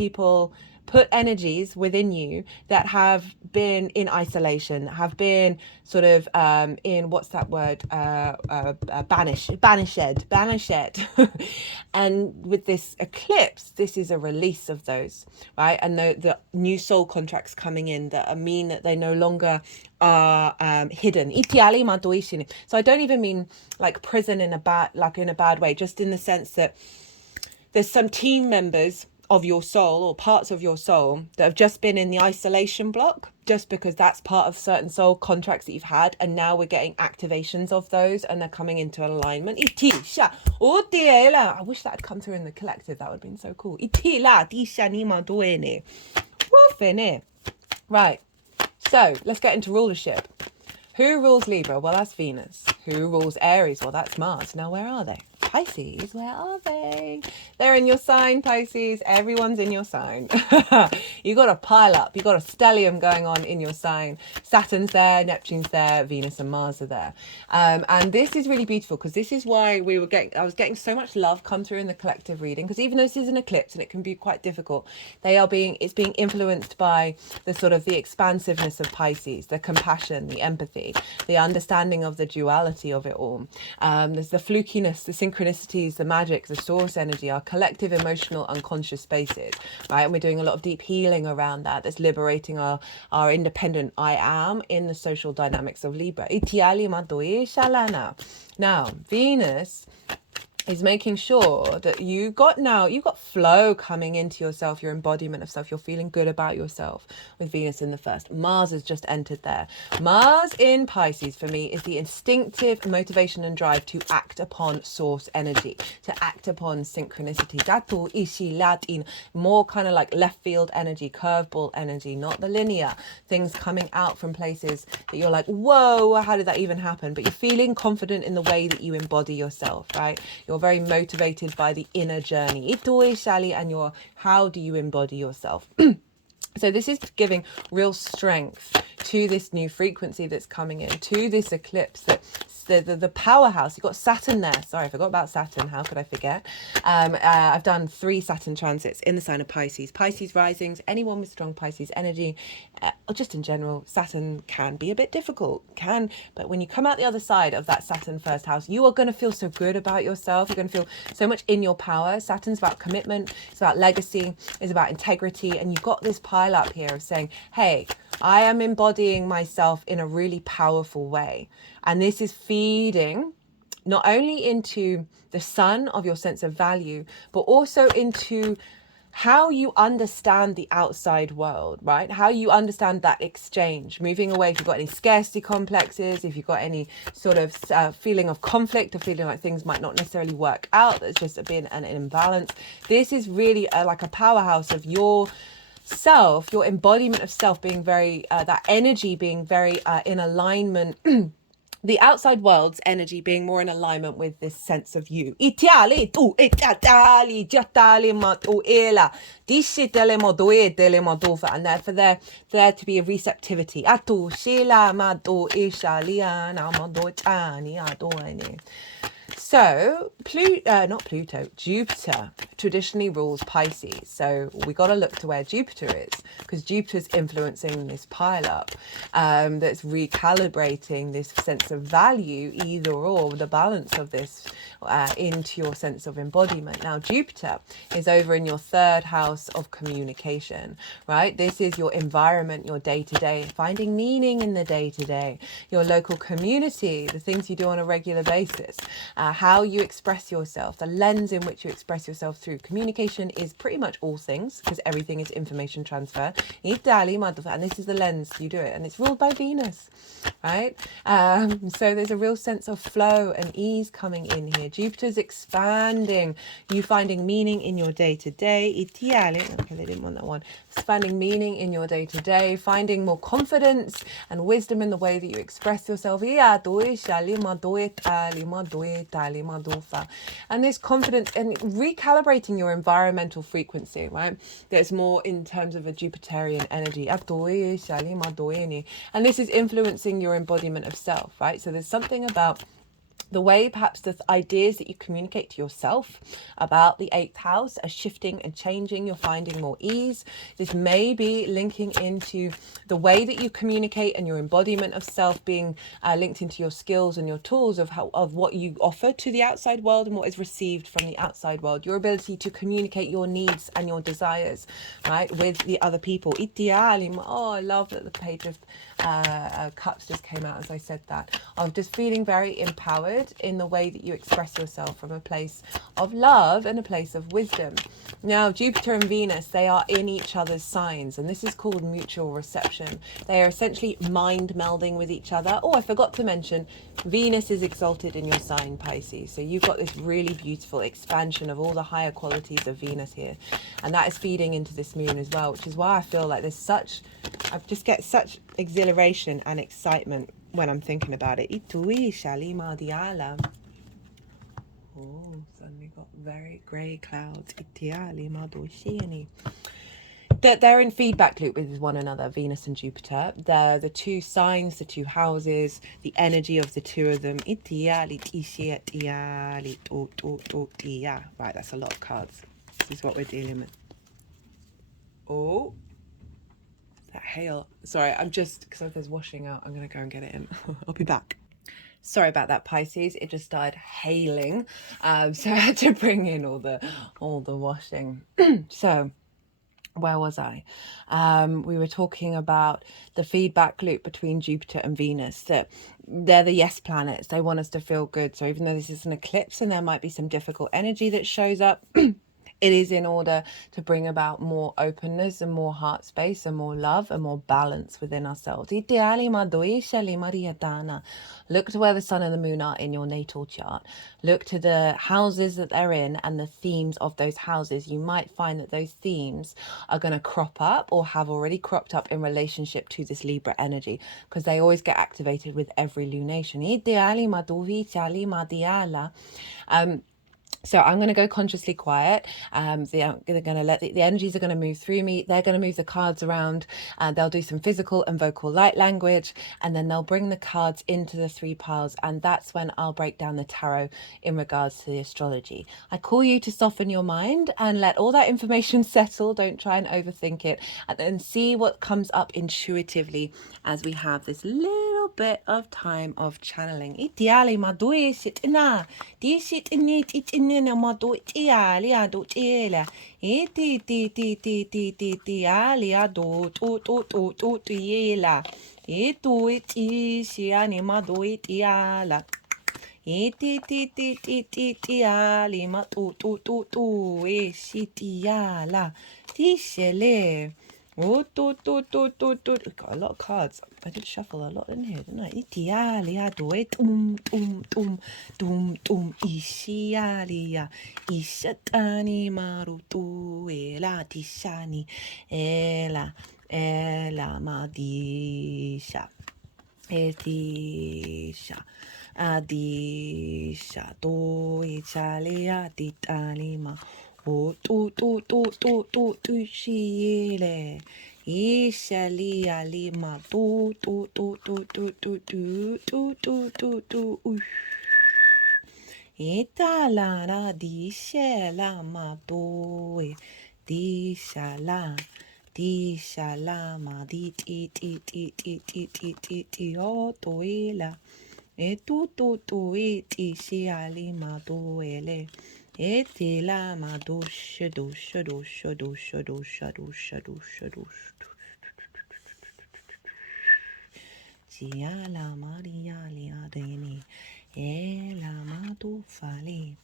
energies within you that have been in isolation, have been sort of in, what's that word, banished. And with this eclipse, this is a release of those, right? And the new soul contracts coming in that mean that they no longer are hidden. So I don't even mean like prison in a bad way, just in the sense that there's some team members of your soul or parts of your soul that have just been in the isolation block, just because that's part of certain soul contracts that you've had, and now we're getting activations of those and they're coming into alignment. I wish that had come through in the collective. That would have been so cool. Right, so let's get into rulership. Who rules Libra? Well, that's Venus. Who rules Aries? Well, that's Mars. Now, where are they? Pisces, where are they? They're in your sign, Pisces. Everyone's in your sign. You got a pile up. You got a stellium going on in your sign. Saturn's there, Neptune's there, Venus and Mars are there. And this is really beautiful, because this is why I was getting so much love come through in the collective reading, because even though this is an eclipse and it can be quite difficult, it's being influenced by the sort of the expansiveness of Pisces, the compassion, the empathy, the understanding of the duality of it all. There's the flukiness, the synchronicities, the magic, the source energy, our collective emotional unconscious spaces, right? And we're doing a lot of deep healing around that. That's liberating our independent I am in the social dynamics of Libra. Now, Venus is making sure that you got flow coming into yourself, your embodiment of self. You're feeling good about yourself with Venus in the first. Mars has just entered there. Mars in Pisces for me is the instinctive motivation and drive to act upon source energy, to act upon synchronicity. Datu ishi latin, more kind of like left field energy, curveball energy, not the linear things coming out from places that you're like, whoa, how did that even happen? But you're feeling confident in the way that you embody yourself, right? You're very motivated by the inner journey. And how do you embody yourself? So this is giving real strength to this new frequency that's coming in, to this eclipse, that the powerhouse. You've got Saturn there. Sorry, I forgot about Saturn. How could I forget? I've done 3 Saturn transits in the sign of Pisces. Pisces risings, anyone with strong Pisces energy, or just in general, Saturn can be a bit difficult. But when you come out the other side of that Saturn first house, you are going to feel so good about yourself. You're going to feel so much in your power. Saturn's about commitment. It's about legacy. It's about integrity. And you've got this pile up here of saying, hey, I am embodying myself in a really powerful way. And this is feeding not only into the sun of your sense of value, but also into how you understand the outside world, right? How you understand that exchange, moving away. If you've got any scarcity complexes, if you've got any sort of feeling of conflict, or feeling like things might not necessarily work out, there's just been an imbalance. This is really like a powerhouse of your self, your embodiment of self being very, that energy being very in alignment. The outside world's energy being more in alignment with this sense of you. And therefore there to be a receptivity. So, Jupiter traditionally rules Pisces. So we got to look to where Jupiter is, because Jupiter's influencing this pile up that's recalibrating this sense of value, either or, the balance of this into your sense of embodiment. Now, Jupiter is over in your 3rd house of communication, right? This is your environment, your day-to-day, finding meaning in the day-to-day, your local community, the things you do on a regular basis, how you express yourself, the lens in which you express yourself through. Communication is pretty much all things, because everything is information transfer. And this is the lens you do it, and it's ruled by Venus, right? So there's a real sense of flow and ease coming in here. Jupiter's expanding, you finding meaning in your day-to-day. Okay, they didn't want that one. Expanding meaning in your day-to-day, finding more confidence and wisdom in the way that you express yourself. And this confidence and recalibrating your environmental frequency, right? There's more in terms of a Jupiterian energy. And this is influencing your embodiment of self, right? So there's something about the way perhaps the ideas that you communicate to yourself about the 8th house are shifting and changing. You're finding more ease. This may be linking into the way that you communicate and your embodiment of self being linked into your skills and your tools of what you offer to the outside world and what is received from the outside world. Your ability to communicate your needs and your desires, right, with the other people. Oh, I love that the Page of Cups just came out as I said that. I'm just feeling very empowered in the way that you express yourself from a place of love and a place of wisdom. Now, Jupiter and Venus, they are in each other's signs, and this is called mutual reception. They are essentially mind melding with each other. Oh, I forgot to mention, Venus is exalted in your sign, Pisces. So you've got this really beautiful expansion of all the higher qualities of Venus here. And that is feeding into this moon as well, which is why I feel like I just get such exhilaration and excitement when I'm thinking about it. Oh, suddenly got very grey clouds. That they're in feedback loop with one another, Venus and Jupiter. They're the two signs, the two houses, the energy of the two of them. Right, that's a lot of cards. This is what we're dealing with. Oh, that hail. Sorry, I'm just, because there's washing out, I'm going to go and get it in. I'll be back. Sorry about that, Pisces. It just started hailing. So I had to bring in all the washing. So where was I? We were talking about the feedback loop between Jupiter and Venus, that they're the yes planets. They want us to feel good. So even though this is an eclipse and there might be some difficult energy that shows up, it is in order to bring about more openness and more heart space and more love and more balance within ourselves. Look to where the sun and the moon are in your natal chart. Look to the houses that they're in and the themes of those houses. You might find that those themes are going to crop up or have already cropped up in relationship to this Libra energy, because they always get activated with every lunation. So I'm going to go consciously quiet. They're going to let the energies are going to move through me. They're going to move the cards around. They'll do some physical and vocal light language, and then they'll bring the cards into the 3 piles. And that's when I'll break down the tarot in regards to the astrology. I call you to soften your mind and let all that information settle. Don't try and overthink it, and then see what comes up intuitively as we have this little bit of time of channeling. Oh, got a lot of cards. I did shuffle a lot in here, didn't I? Itialia doe tum isialia isatani marutu ela tisani ela madisha etisha adisha do italia ditalima. Oh, tu shile. Ishalia lima tu. Italana di shela ma doe. Di shala. Di shalama di ti o toela. E tu iti shiali ma doele. Eti la ma dosha. Tia la maria lia deni. E la ma do fale.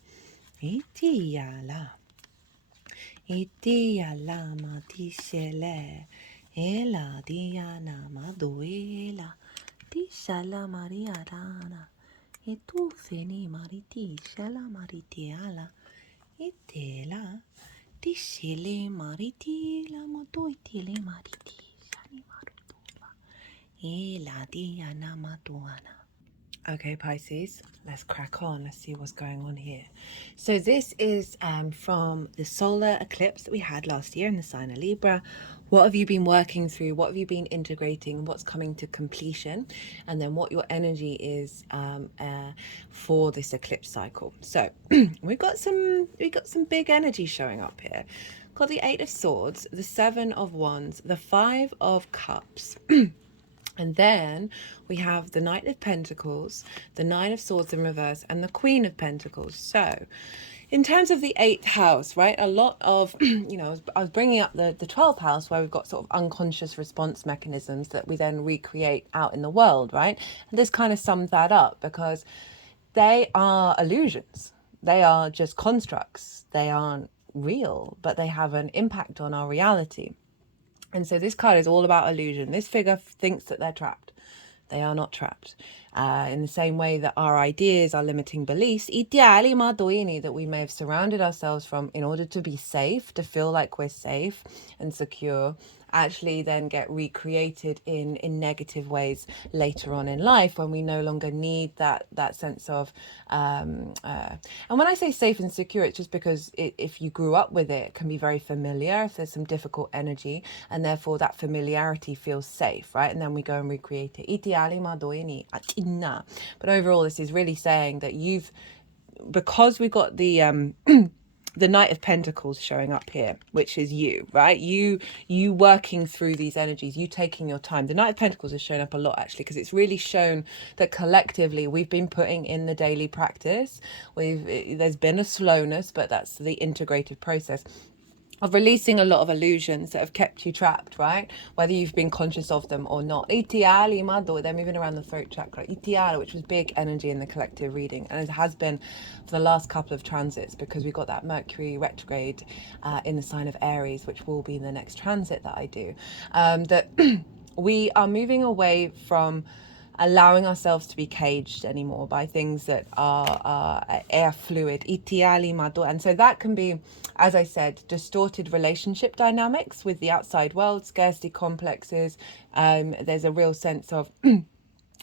Eti la. Itia lama tishele. Ela diana maduela. Tishala maria rana. E tu feni mariti shala maritiala. Itela. Tishele mariti la motoitile mariti. Shani marutuba. Ela diana maduana. Okay, Pisces, let's crack on. Let's see what's going on here. So this is from the solar eclipse that we had last year in the sign of Libra. What have you been working through? What have you been integrating? What's coming to completion? And then what your energy is for this eclipse cycle. So we've got some big energy showing up here. Got the Eight of Swords, the Seven of Wands, the Five of Cups. And then we have the Knight of Pentacles, the Nine of Swords in reverse, and the Queen of Pentacles. So in terms of the 8th house, right, a lot of, I was bringing up the 12th house where we've got sort of unconscious response mechanisms that we then recreate out in the world, right? And this kind of sums that up because they are illusions. They are just constructs. They aren't real, but they have an impact on our reality. And so this card is all about illusion. This figure thinks that they're trapped. They are not trapped. In the same way that our ideas are limiting beliefs, ideali madoini, that we may have surrounded ourselves from in order to be safe, to feel like we're safe and secure, actually then get recreated in negative ways later on in life when we no longer need that sense of and when I say safe and secure, it's just because if you grew up with it, it can be very familiar if there's some difficult energy, and therefore that familiarity feels safe, right? And then we go and recreate it. But overall, this is really saying that because we got the the Knight of Pentacles showing up here, which is you, right? You working through these energies, you taking your time. The Knight of Pentacles has shown up a lot, actually, because it's really shown that collectively we've been putting in the daily practice. There's been a slowness, but that's the integrated process of releasing a lot of illusions that have kept you trapped, right? Whether you've been conscious of them or not. They're moving around the throat chakra. Which was big energy in the collective reading, and it has been for the last couple of transits, because we got that Mercury retrograde in the sign of Aries, which will be the next transit that I do. That we are moving away from allowing ourselves to be caged anymore by things that are air fluid. And so that can be, as I said, distorted relationship dynamics with the outside world, scarcity complexes. There's a real sense of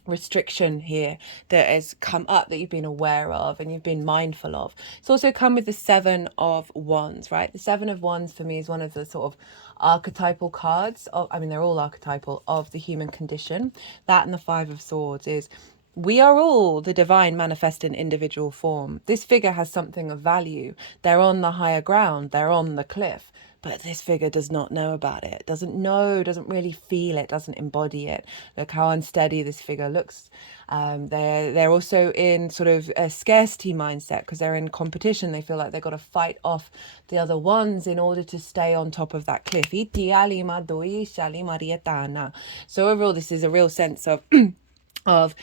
restriction here that has come up that you've been aware of and you've been mindful of. It's also come with the Seven of Wands, right? The Seven of Wands for me is one of the sort of archetypal cards of, I mean, they're all archetypal, of the human condition. That and the Five of Swords is we are all the divine manifest in individual form. This figure has something of value. They're on the higher ground. They're on the cliff. But this figure does not know about it, doesn't know, doesn't really feel it, doesn't embody it. Look how unsteady this figure looks. They're also in sort of a scarcity mindset because they're in competition. They feel like they've got to fight off the other ones in order to stay on top of that cliff. So overall, this is a real sense of of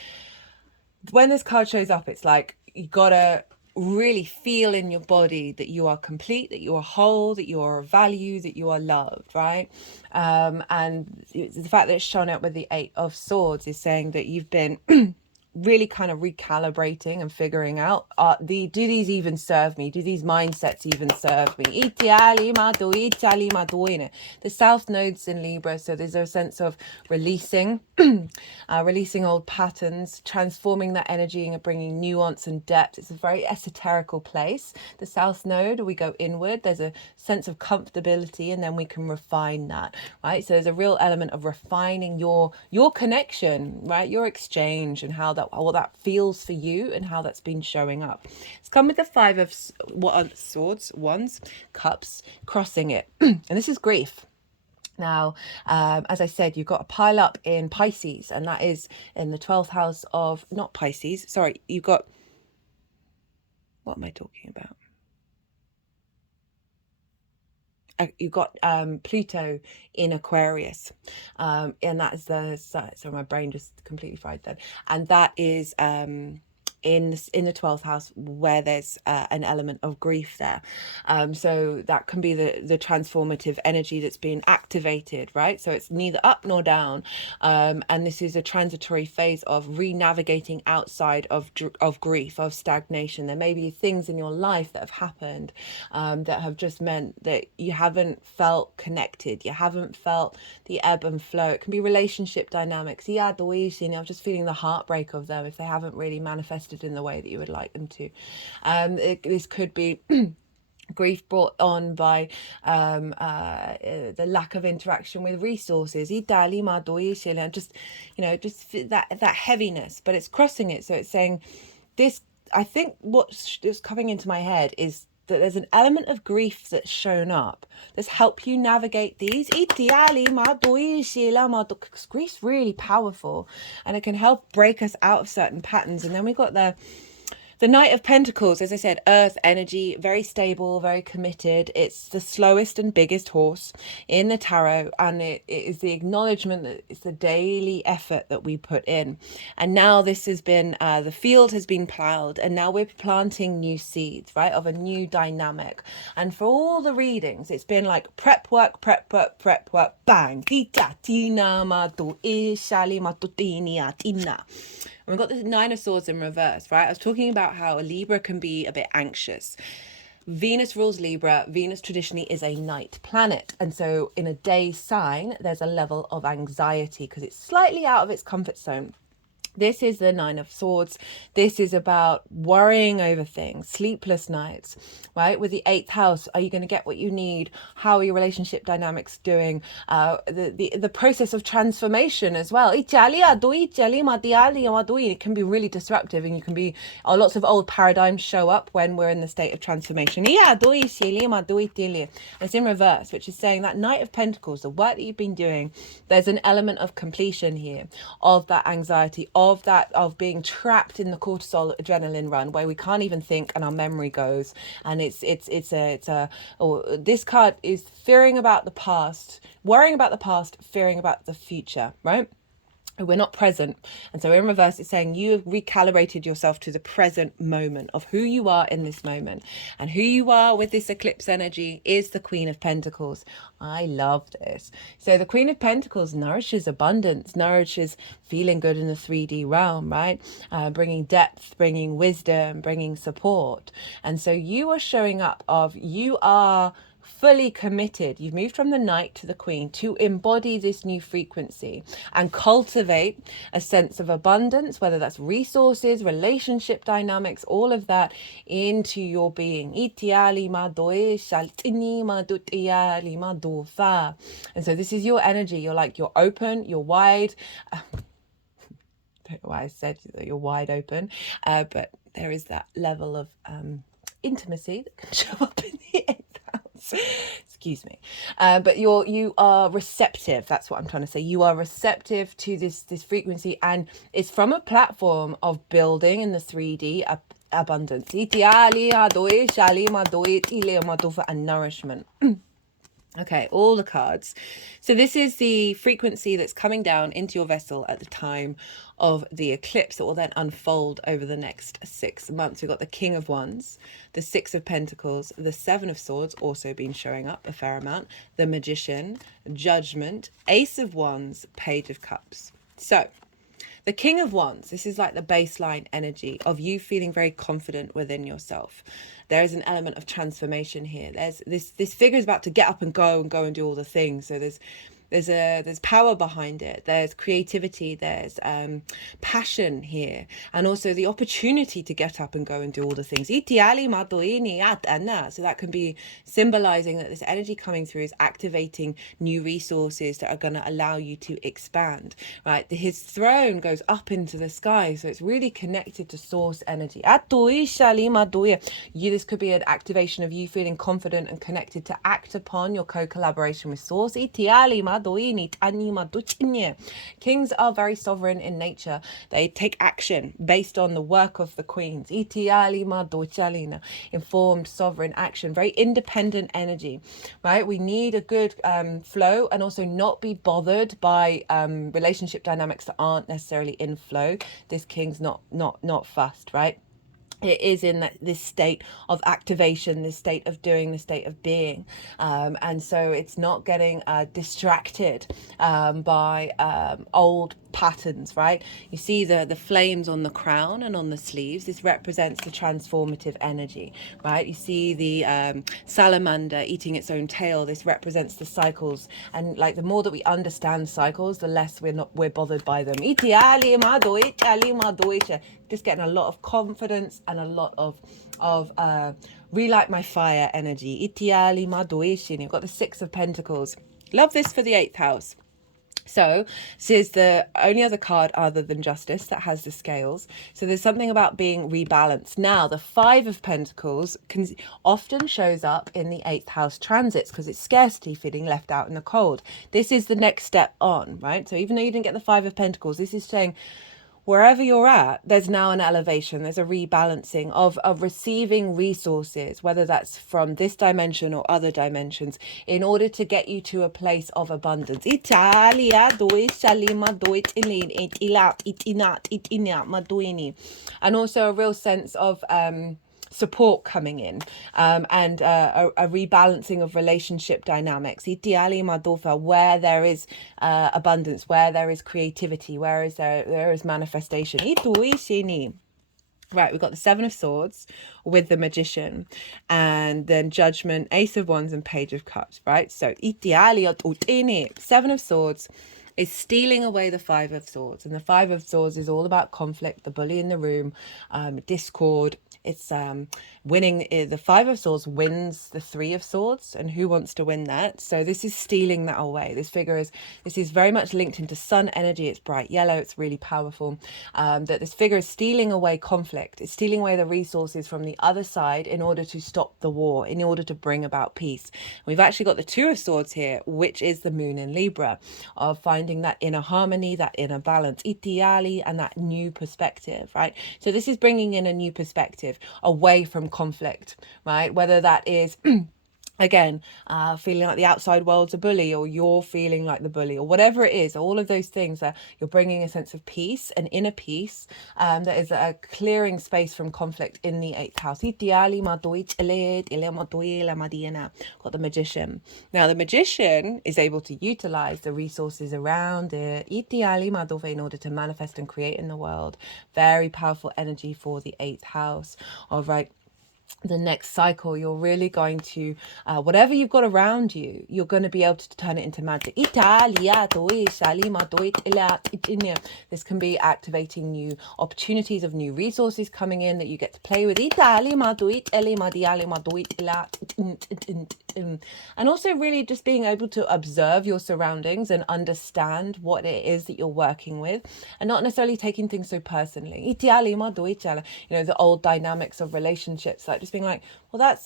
when this card shows up, it's like you gotta really feel in your body that you are complete, that you are whole, that you are of value, that you are loved, right? And the fact that it's shown up with the Eight of Swords is saying that you've been really kind of recalibrating and figuring out, do these even serve me? Do these mindsets even serve me? The South Node's in Libra, so there's a sense of releasing, releasing old patterns, transforming that energy and bringing nuance and depth. It's a very esoterical place. The South Node, we go inward. There's a sense of comfortability, and then we can refine that, right? So there's a real element of refining your connection, right? Your exchange, and how that, what that feels for you and how that's been showing up. It's come with the Five of Swords, Wands, Cups, crossing it. And this is grief. Now, as I said, you've got a pile up in Pisces, and that is in the 12th house of, not Pisces, sorry, you've got, what am I talking about? You've got Pluto in Aquarius, and that is the, so my brain just completely fried then, and that is in the 12th house, where there's an element of grief there. So that can be the transformative energy that's being activated, right? So it's neither up nor down, and this is a transitory phase of re-navigating outside of grief, of stagnation. There may be things in your life that have happened that have just meant that you haven't felt connected, you haven't felt the ebb and flow. It can be relationship dynamics. Yeah, the way you see, I'm just feeling the heartbreak of them if they haven't really manifested in the way that you would like them to. This could be grief brought on by the lack of interaction with resources. Just that heaviness, but it's crossing it. So it's saying this. I think what's coming into my head is that there's an element of grief that's shown up that's helped you navigate these. Grief's really powerful, and it can help break us out of certain patterns. And then we got the Knight of Pentacles, as I said, earth energy, very stable, very committed. It's the slowest and biggest horse in the tarot, and it is the acknowledgement that it's the daily effort that we put in. And now this has been, the field has been ploughed, and now we're planting new seeds, right, of a new dynamic. And for all the readings, it's been like prep work, bang. And we've got the Nine of Swords in reverse, right? I was talking about how a Libra can be a bit anxious. Venus rules Libra. Venus traditionally is a night planet. And so in a day sign, there's a level of anxiety because it's slightly out of its comfort zone. This is the Nine of Swords. This is about worrying over things, sleepless nights, right? With the 8th house, are you going to get what you need? How are your relationship dynamics doing? The process of transformation as well. It can be really disruptive, and you can be, lots of old paradigms show up when we're in the state of transformation. It's in reverse, which is saying that Knight of Pentacles, the work that you've been doing, there's an element of completion here, of that anxiety, of being trapped in the cortisol adrenaline run where we can't even think and our memory goes. And this card is fearing about the past, worrying about the past, fearing about the future, right? We're not present. And so in reverse, it's saying you have recalibrated yourself to the present moment of who you are in this moment. And who you are with this eclipse energy is the Queen of Pentacles. I love this. So the Queen of Pentacles nourishes abundance, nourishes feeling good in the 3D realm, right? Bringing depth, bringing wisdom, bringing support. And so you are showing up you are fully committed. You've moved from the Knight to the Queen to embody this new frequency and cultivate a sense of abundance, whether that's resources, relationship dynamics, all of that into your being. And so this is your energy. You're open, you're wide. I don't know why I said that you're wide open, but there is that level of intimacy that can show up in the 8th house. Excuse me. But you are receptive. That's what I'm trying to say. You are receptive to this frequency, and it's from a platform of building in the 3D abundance and nourishment. Okay, all the cards. So this is the frequency that's coming down into your vessel at the time of the eclipse that will then unfold over the next 6 months. We've got the King of Wands, the Six of Pentacles, the Seven of Swords also been showing up a fair amount, the Magician, Judgment, Ace of Wands, Page of Cups. So the King of Wands, this is like the baseline energy of you feeling very confident within yourself. There is an element of transformation here. There's this figure is about to get up and go and do all the things. So there's power behind it. There's creativity. There's passion here, and also the opportunity to get up and go and do all the things. So that can be symbolizing that this energy coming through is activating new resources that are going to allow you to expand, right? His throne goes up into the sky, so it's really connected to source energy. This could be an activation of you feeling confident and connected to act upon your co-collaboration with source. Kings are very sovereign in nature. They take action based on the work of the queens. Informed, sovereign action, very independent energy, right? We need a good flow, and also not be bothered by relationship dynamics that aren't necessarily in flow. This king's not fussed, right? It is in this state of activation, this state of doing, this state of being, and so it's not getting distracted by old patterns, right? You see the flames on the crown and on the sleeves. This represents the transformative energy, right? You see the salamander eating its own tail. This represents the cycles, and like the more that we understand cycles, the less we're bothered by them. Just getting a lot of confidence and a lot of relight my fire energy. You've got the Six of Pentacles. Love this for the 8th house. So this is the only other card other than Justice that has the scales. So there's something about being rebalanced. Now, the 5 of Pentacles often shows up in the 8th house transits because it's scarcity, feeling left out in the cold. This is the next step on, right? So even though you didn't get the 5 of Pentacles, this is saying wherever you're at, there's now an elevation, there's a rebalancing of receiving resources, whether that's from this dimension or other dimensions, in order to get you to a place of abundance. And also a real sense of support coming in, and a rebalancing of relationship dynamics, where there is abundance, where there is creativity, where is there is manifestation. Right, we've got the 7 of Swords with the Magician, and then Judgment, Ace of Wands, and Page of Cups, right? So 7 of Swords is stealing away the 5 of Swords, and the 5 of Swords is all about conflict, the bully in the room, discord. It's winning. The 5 of Swords wins the 3 of Swords, and who wants to win that? So this is stealing that away. This is very much linked into sun energy. It's bright yellow. It's really powerful. That this figure is stealing away conflict. It's stealing away the resources from the other side in order to stop the war, in order to bring about peace. We've actually got the 2 of Swords here, which is the moon in Libra, of finding that inner harmony, that inner balance, and that new perspective, right? So this is bringing in a new perspective away from conflict, right? Whether that is again feeling like the outside world's a bully, or you're feeling like the bully, or whatever it is, all of those things that you're bringing a sense of peace, an inner peace, that is a clearing space from conflict in the 8th house. Got the Magician. Now the Magician is able to utilize the resources around it in order to manifest and create in the world. Very powerful energy for the 8th house. All right, the next cycle, you're really going to whatever you've got around you, you're going to be able to turn it into magic. This can be activating new opportunities of new resources coming in that you get to play with, and also really just being able to observe your surroundings and understand what it is that you're working with, and not necessarily taking things so personally. The old dynamics of relationships, like just being like, well,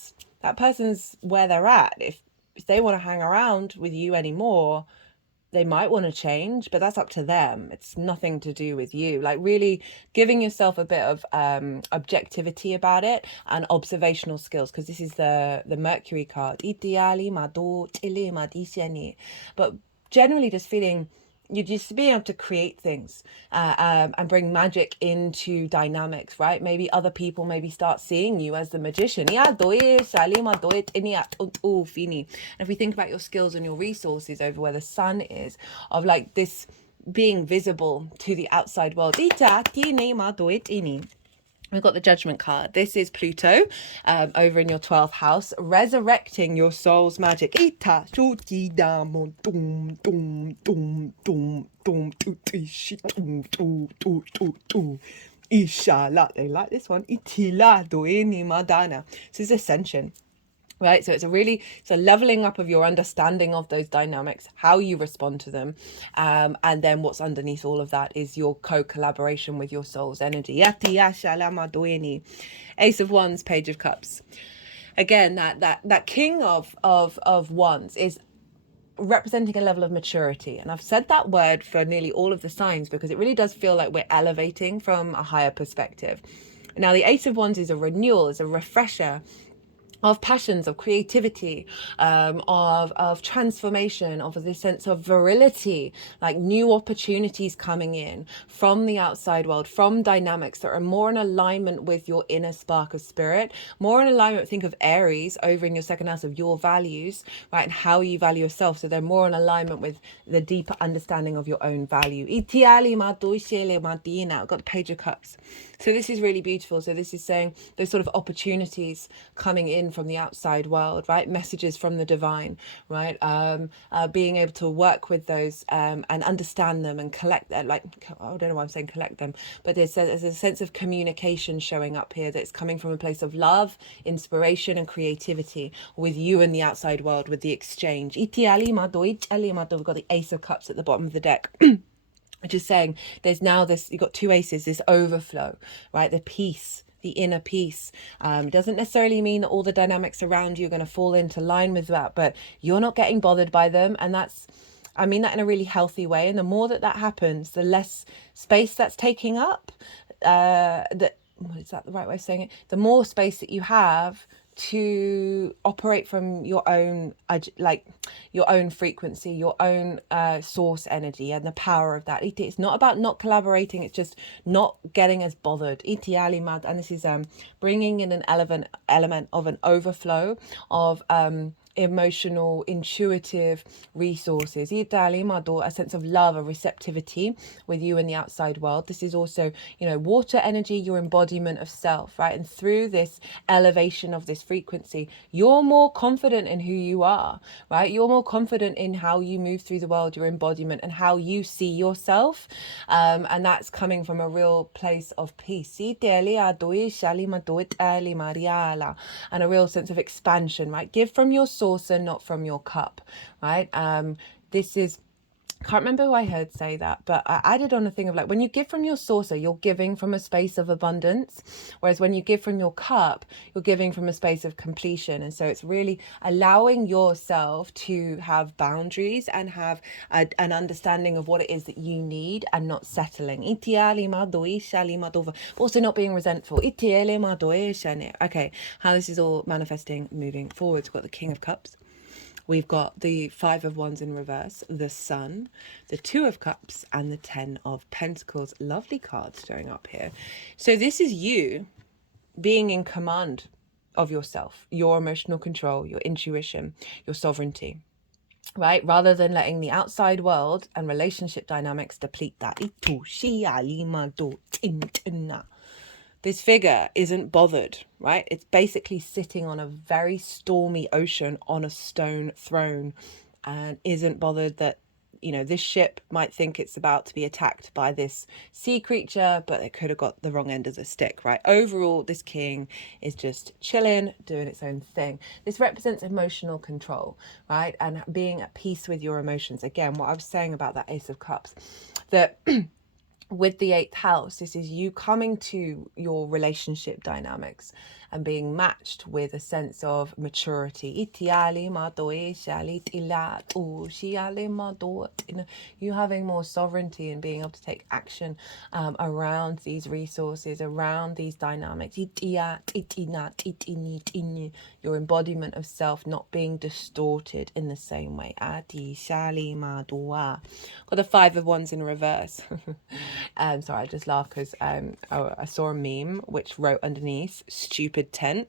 that person's where they're at. If they want to hang around with you anymore, they might want to change, but that's up to them. It's nothing to do with you. Like really giving yourself a bit of objectivity about it, and observational skills, because this is the Mercury card. But generally just feeling you're just being able to create things and bring magic into dynamics, right? Maybe other people maybe start seeing you as the Magician. And if we think about your skills and your resources over where the sun is, of like this being visible to the outside world. We've got the Judgment card. This is Pluto over in your 12th house, resurrecting your soul's magic. They like this one. This is Ascension. Right, so it's a leveling up of your understanding of those dynamics, how you respond to them, and then what's underneath all of that is your co-collaboration with your soul's energy. Ace of Wands, Page of Cups. Again, that King of Wands is representing a level of maturity. And I've said that word for nearly all of the signs because it really does feel like we're elevating from a higher perspective. Now, the Ace of Wands is a renewal, is a refresher of passions, of creativity, of transformation, of this sense of virility, like new opportunities coming in from the outside world, from dynamics that are more in alignment with your inner spark of spirit, more in alignment, think of Aries over in your second house of your values, right, and how you value yourself. So they're more in alignment with the deeper understanding of your own value. I've got the Page of Cups. So this is really beautiful. So this is saying those sort of opportunities coming in from the outside world, right? Messages from the divine, right? Being able to work with those and understand them and collect them. Like, I don't know why I'm saying collect them, but there's a sense of communication showing up here that's coming from a place of love, inspiration, and creativity with you and the outside world, with the exchange. We've got the Ace of Cups at the bottom of the deck. Which is saying there's now this, you've got two aces, this overflow, right? The peace, the inner peace. It doesn't necessarily mean that all the dynamics around you are going to fall into line with that, but you're not getting bothered by them. And that's, I mean that in a really healthy way. And the more that that happens, the less space that's taking up. Is that the right way of saying it? The more space that you have to operate from your own, like your own frequency, your own source energy, and the power of that. It's not about not collaborating, it's just not getting as bothered. And this is bringing in an element of an overflow of emotional, intuitive resources. A sense of love, a receptivity with you and the outside world. This is also, you know, water energy, your embodiment of self, right? And through this elevation of this frequency, you're more confident in who you are, right? You're more confident in how you move through the world, your embodiment, and how you see yourself. And that's coming from a real place of peace. And a real sense of expansion, right? Give from your saucer, not from your cup, right? This is, can't remember who I heard say that, but I added on a thing of like, when you give from your saucer, you're giving from a space of abundance, whereas when you give from your cup, you're giving from a space of completion. And so it's really allowing yourself to have boundaries and have an understanding of what it is that you need, and not settling. Also not being resentful. Okay, how this is all manifesting moving forward. We've got the King of Cups. We've got the Five of Wands in reverse, the Sun, the Two of Cups, and the Ten of Pentacles. Lovely cards showing up here. So this is you being in command of yourself, your emotional control, your intuition, your sovereignty, right? Rather than letting the outside world and relationship dynamics deplete that. This figure isn't bothered, right? It's basically sitting on a very stormy ocean on a stone throne, and isn't bothered that, you know, this ship might think it's about to be attacked by this sea creature, but it could have got the wrong end of the stick, right? Overall, this king is just chilling, doing its own thing. This represents emotional control, right? And being at peace with your emotions. Again, what I was saying about that Ace of Cups, that with the 8th house, this is you coming to your relationship dynamics and being matched with a sense of maturity. You having more sovereignty and being able to take action around these resources, around these dynamics. Your embodiment of self not being distorted in the same way. Got the Five of Wands in reverse. Sorry, I just laughed because I saw a meme which wrote underneath "stupid tent,"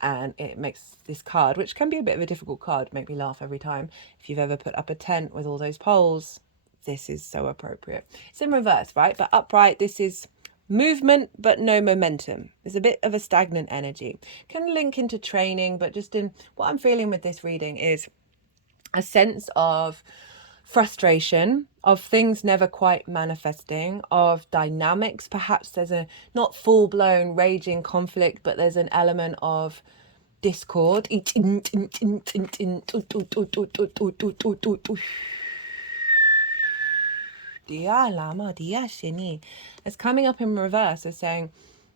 and it makes this card, which can be a bit of a difficult card, make me laugh every time. If you've ever put up a tent with all those poles, this is so appropriate. It's in reverse, right? But upright, this is movement but no momentum. There's a bit of a stagnant energy. Can link into training, but just in what I'm feeling with this reading is a sense of frustration, of things never quite manifesting, of dynamics. Perhaps there's a not full-blown raging conflict, but there's an element of discord. It's coming up in reverse as saying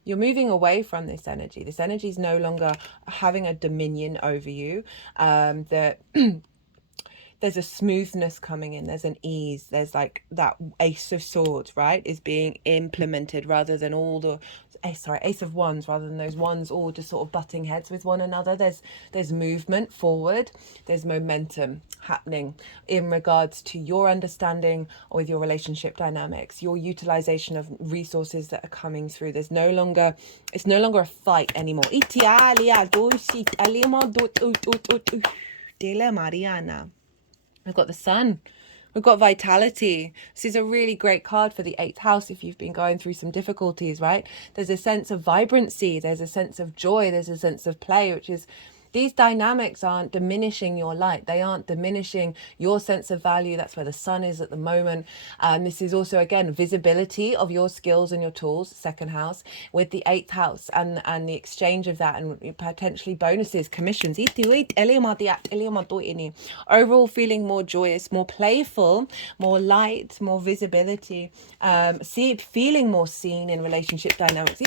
you're moving away from this energy. This energy is no longer having a dominion over you. That there's a smoothness coming in, there's an ease, there's like that Ace of Swords, right, is being implemented rather than all the Ace of Wands, rather than those wands all just sort of butting heads with one another. There's movement forward, there's momentum happening in regards to your understanding with your relationship dynamics, your utilization of resources that are coming through. It's no longer a fight anymore. Mariana. We've got the sun. We've got vitality. This is a really great card for the 8th house if you've been going through some difficulties, right? There's a sense of vibrancy. There's a sense of joy. There's a sense of play, which is, these dynamics aren't diminishing your light. They aren't diminishing your sense of value. That's where the sun is at the moment. This is also, again, visibility of your skills and your tools, 2nd house, with the 8th house and the exchange of that and potentially bonuses, commissions. Overall feeling more joyous, more playful, more light, more visibility. Feeling more seen in relationship dynamics.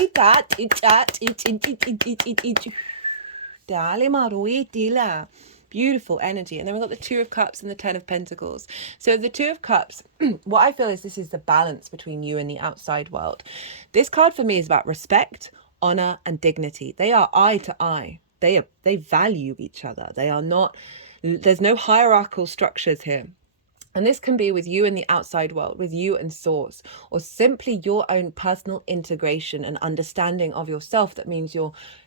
Beautiful energy. And then we've got the 2 of Cups and the 10 of Pentacles. So the 2 of Cups, what I feel is this is the balance between you and the outside world. This card for me is about respect, honor, and dignity. They are eye to eye. They value each other. They are not, there's no hierarchical structures here. And this can be with you and the outside world, with you and source, or simply your own personal integration and understanding of yourself. That means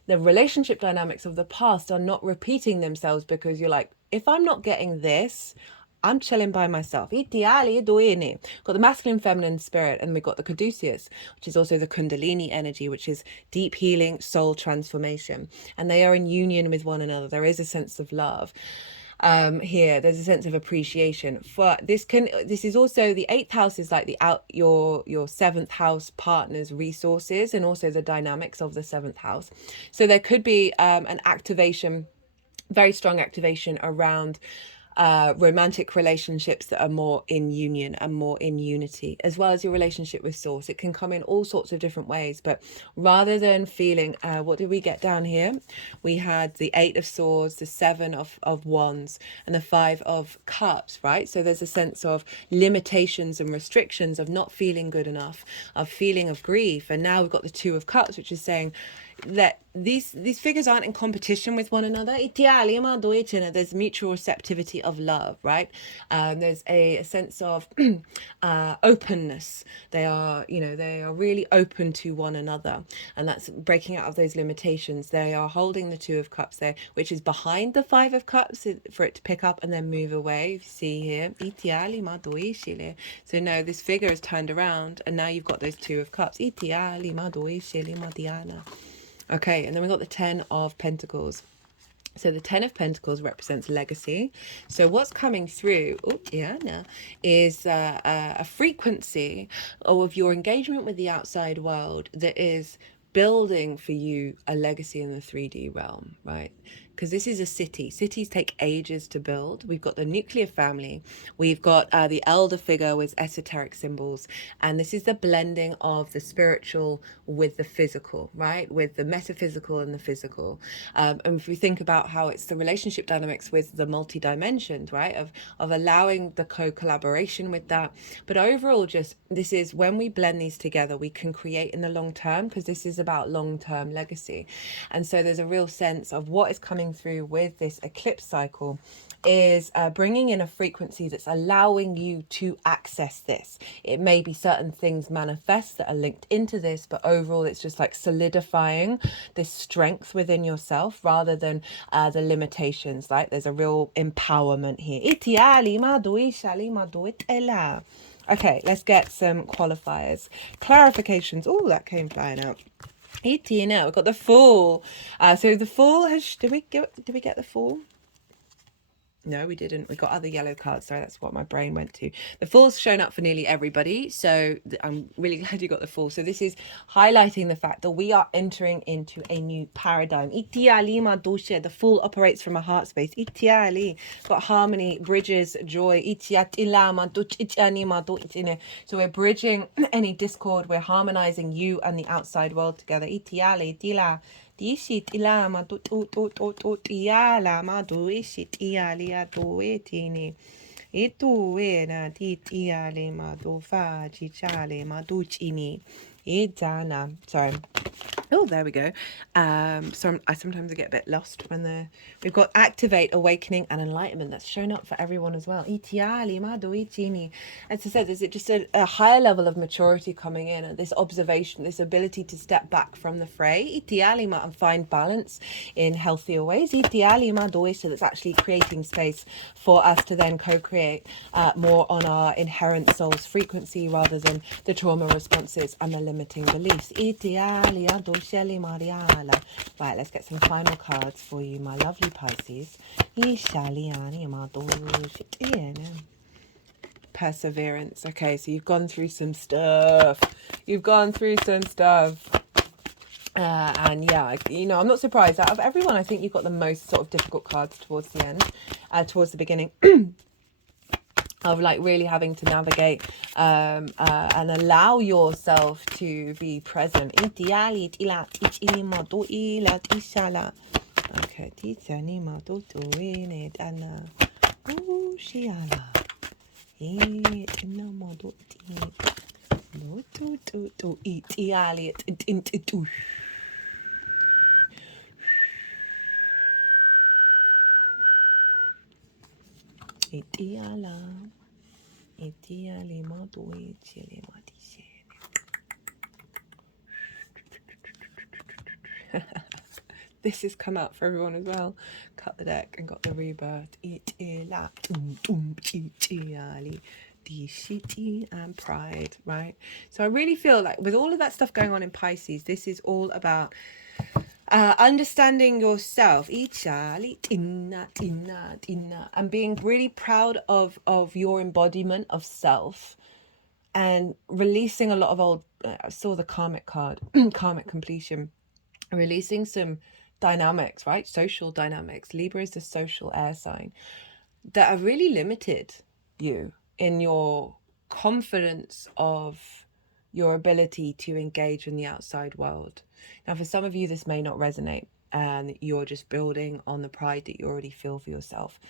the relationship dynamics of the past are not repeating themselves because you're like, if I'm not getting this, I'm chilling by myself. Got the masculine, feminine spirit, and we've got the caduceus, which is also the kundalini energy, which is deep healing, soul transformation. And they are in union with one another. There is a sense of love. Here there's a sense of appreciation for this. This is also the 8th house is like your 7th house partner's resources, and also the dynamics of the 7th house. So there could be an activation, very strong activation around romantic relationships that are more in union and more in unity, as well as your relationship with source. It can come in all sorts of different ways, but rather than feeling what did we get down here? We had the 8 of Swords, the 7 of Wands, and the 5 of Cups, right? So there's a sense of limitations and restrictions, of not feeling good enough, of feeling of grief. And now we've got the 2 of Cups, which is saying that these figures aren't in competition with one another. There's mutual receptivity of love, right? There's a sense of openness. They are really open to one another, and that's breaking out of those limitations. They are holding the 2 of Cups there, which is behind the 5 of Cups for it to pick up and then move away. If you see here, so no, this figure is turned around, and now you've got those 2 of Cups. Okay, and then we've got the 10 of Pentacles. So the 10 of Pentacles represents legacy. So what's coming through is a frequency of your engagement with the outside world that is building for you a legacy in the 3D realm, right? Because this is a city. Cities take ages to build. We've got the nuclear family. We've got the elder figure with esoteric symbols. And this is the blending of the spiritual with the physical, right? With the metaphysical and the physical. And if we think about how it's the relationship dynamics with the multi-dimensions, right? Of allowing the co-collaboration with that. But overall, just this is when we blend these together, we can create in the long term, because this is about long-term legacy. And so there's a real sense of what is coming through with this eclipse cycle is bringing in a frequency that's allowing you to access this. It may be certain things manifest that are linked into this, but overall it's just like solidifying this strength within yourself rather than the limitations. Like there's a real empowerment here. Okay, let's get some qualifiers, clarifications. Oh, that came flying out. We've got the Fool. So the Fool has, did we get the Fool? No, we didn't. We got other yellow cards. Sorry, that's what my brain went to. The Fool's shown up for nearly everybody, so I'm really glad you got the Fool. So this is highlighting the fact that we are entering into a new paradigm. The Fool operates from a heart space. Got harmony, bridges, joy. So we're bridging any discord. We're harmonizing you and the outside world together. Ishit ilama tu tiala madu ishit ialia tu etini. Itu ena titiale madu fa chichale madu chini. Itana. Sorry. Oh, there we go. So I sometimes get a bit lost when we've got activate, awakening, and enlightenment. That's shown up for everyone as well. Itiali, mado, itini. As I said, there's just a higher level of maturity coming in, and this observation, this ability to step back from the fray. Itiali ma and find balance in healthier ways. Itiali mado, so that's actually creating space for us to then co-create more on our inherent soul's frequency rather than the trauma responses and the limiting beliefs. Itiali ado. Right, let's get some final cards for you, my lovely Pisces. Perseverance. Okay, so you've gone through some stuff. And yeah, you know, I'm not surprised. Out of everyone, I think you've got the most sort of difficult cards towards the end, towards the beginning. Of like really having to navigate and allow yourself to be present. Okay, this has come out for everyone as well. Cut the deck and got the rebirth. And pride, right? So I really feel like with all of that stuff going on in Pisces, this is all about understanding yourself and being really proud of your embodiment of self and releasing a lot of old I saw the karmic card karmic completion, releasing some dynamics, right? Social dynamics. Libra is the social air sign that have really limited you in your confidence of your ability to engage in the outside world. Now, for some of you, this may not resonate, and you're just building on the pride that you already feel for yourself.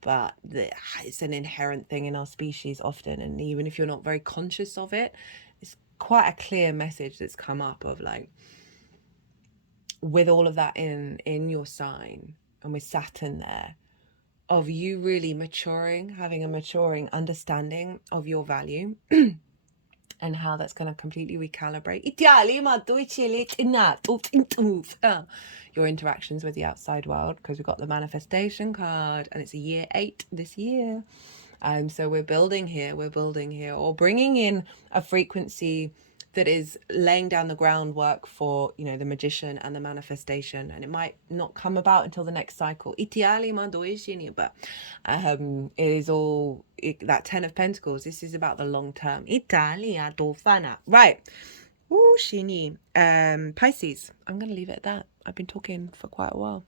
But it's an inherent thing in our species often, and even if you're not very conscious of it, it's quite a clear message that's come up of like, with all of that in your sign, and with Saturn there, of you really maturing, having a maturing understanding of your value and how that's going to completely recalibrate your interactions with the outside world, because we've got the manifestation card and it's a year 8 this year. So we're building here, or bringing in a frequency that is laying down the groundwork for, you know, the magician and the manifestation. And it might not come about until the next cycle. But it is all that 10 of Pentacles. This is about the long term. Right. Ooh, shini. Pisces. I'm going to leave it at that. I've been talking for quite a while.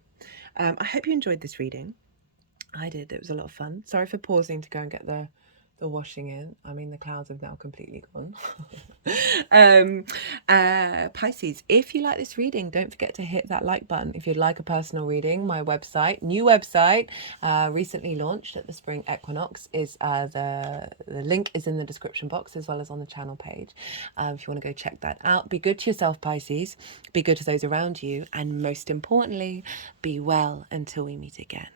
I hope you enjoyed this reading. I did. It was a lot of fun. Sorry for pausing to go and get the washing in. I mean, the clouds have now completely gone. Pisces, if you like this reading, don't forget to hit that like button. If you'd like a personal reading, my website, new website, recently launched at the spring equinox, is the link is in the description box as well as on the channel page. If you want to go check that out. Be good to yourself, Pisces. Be good to those around you. And most importantly, be well until we meet again.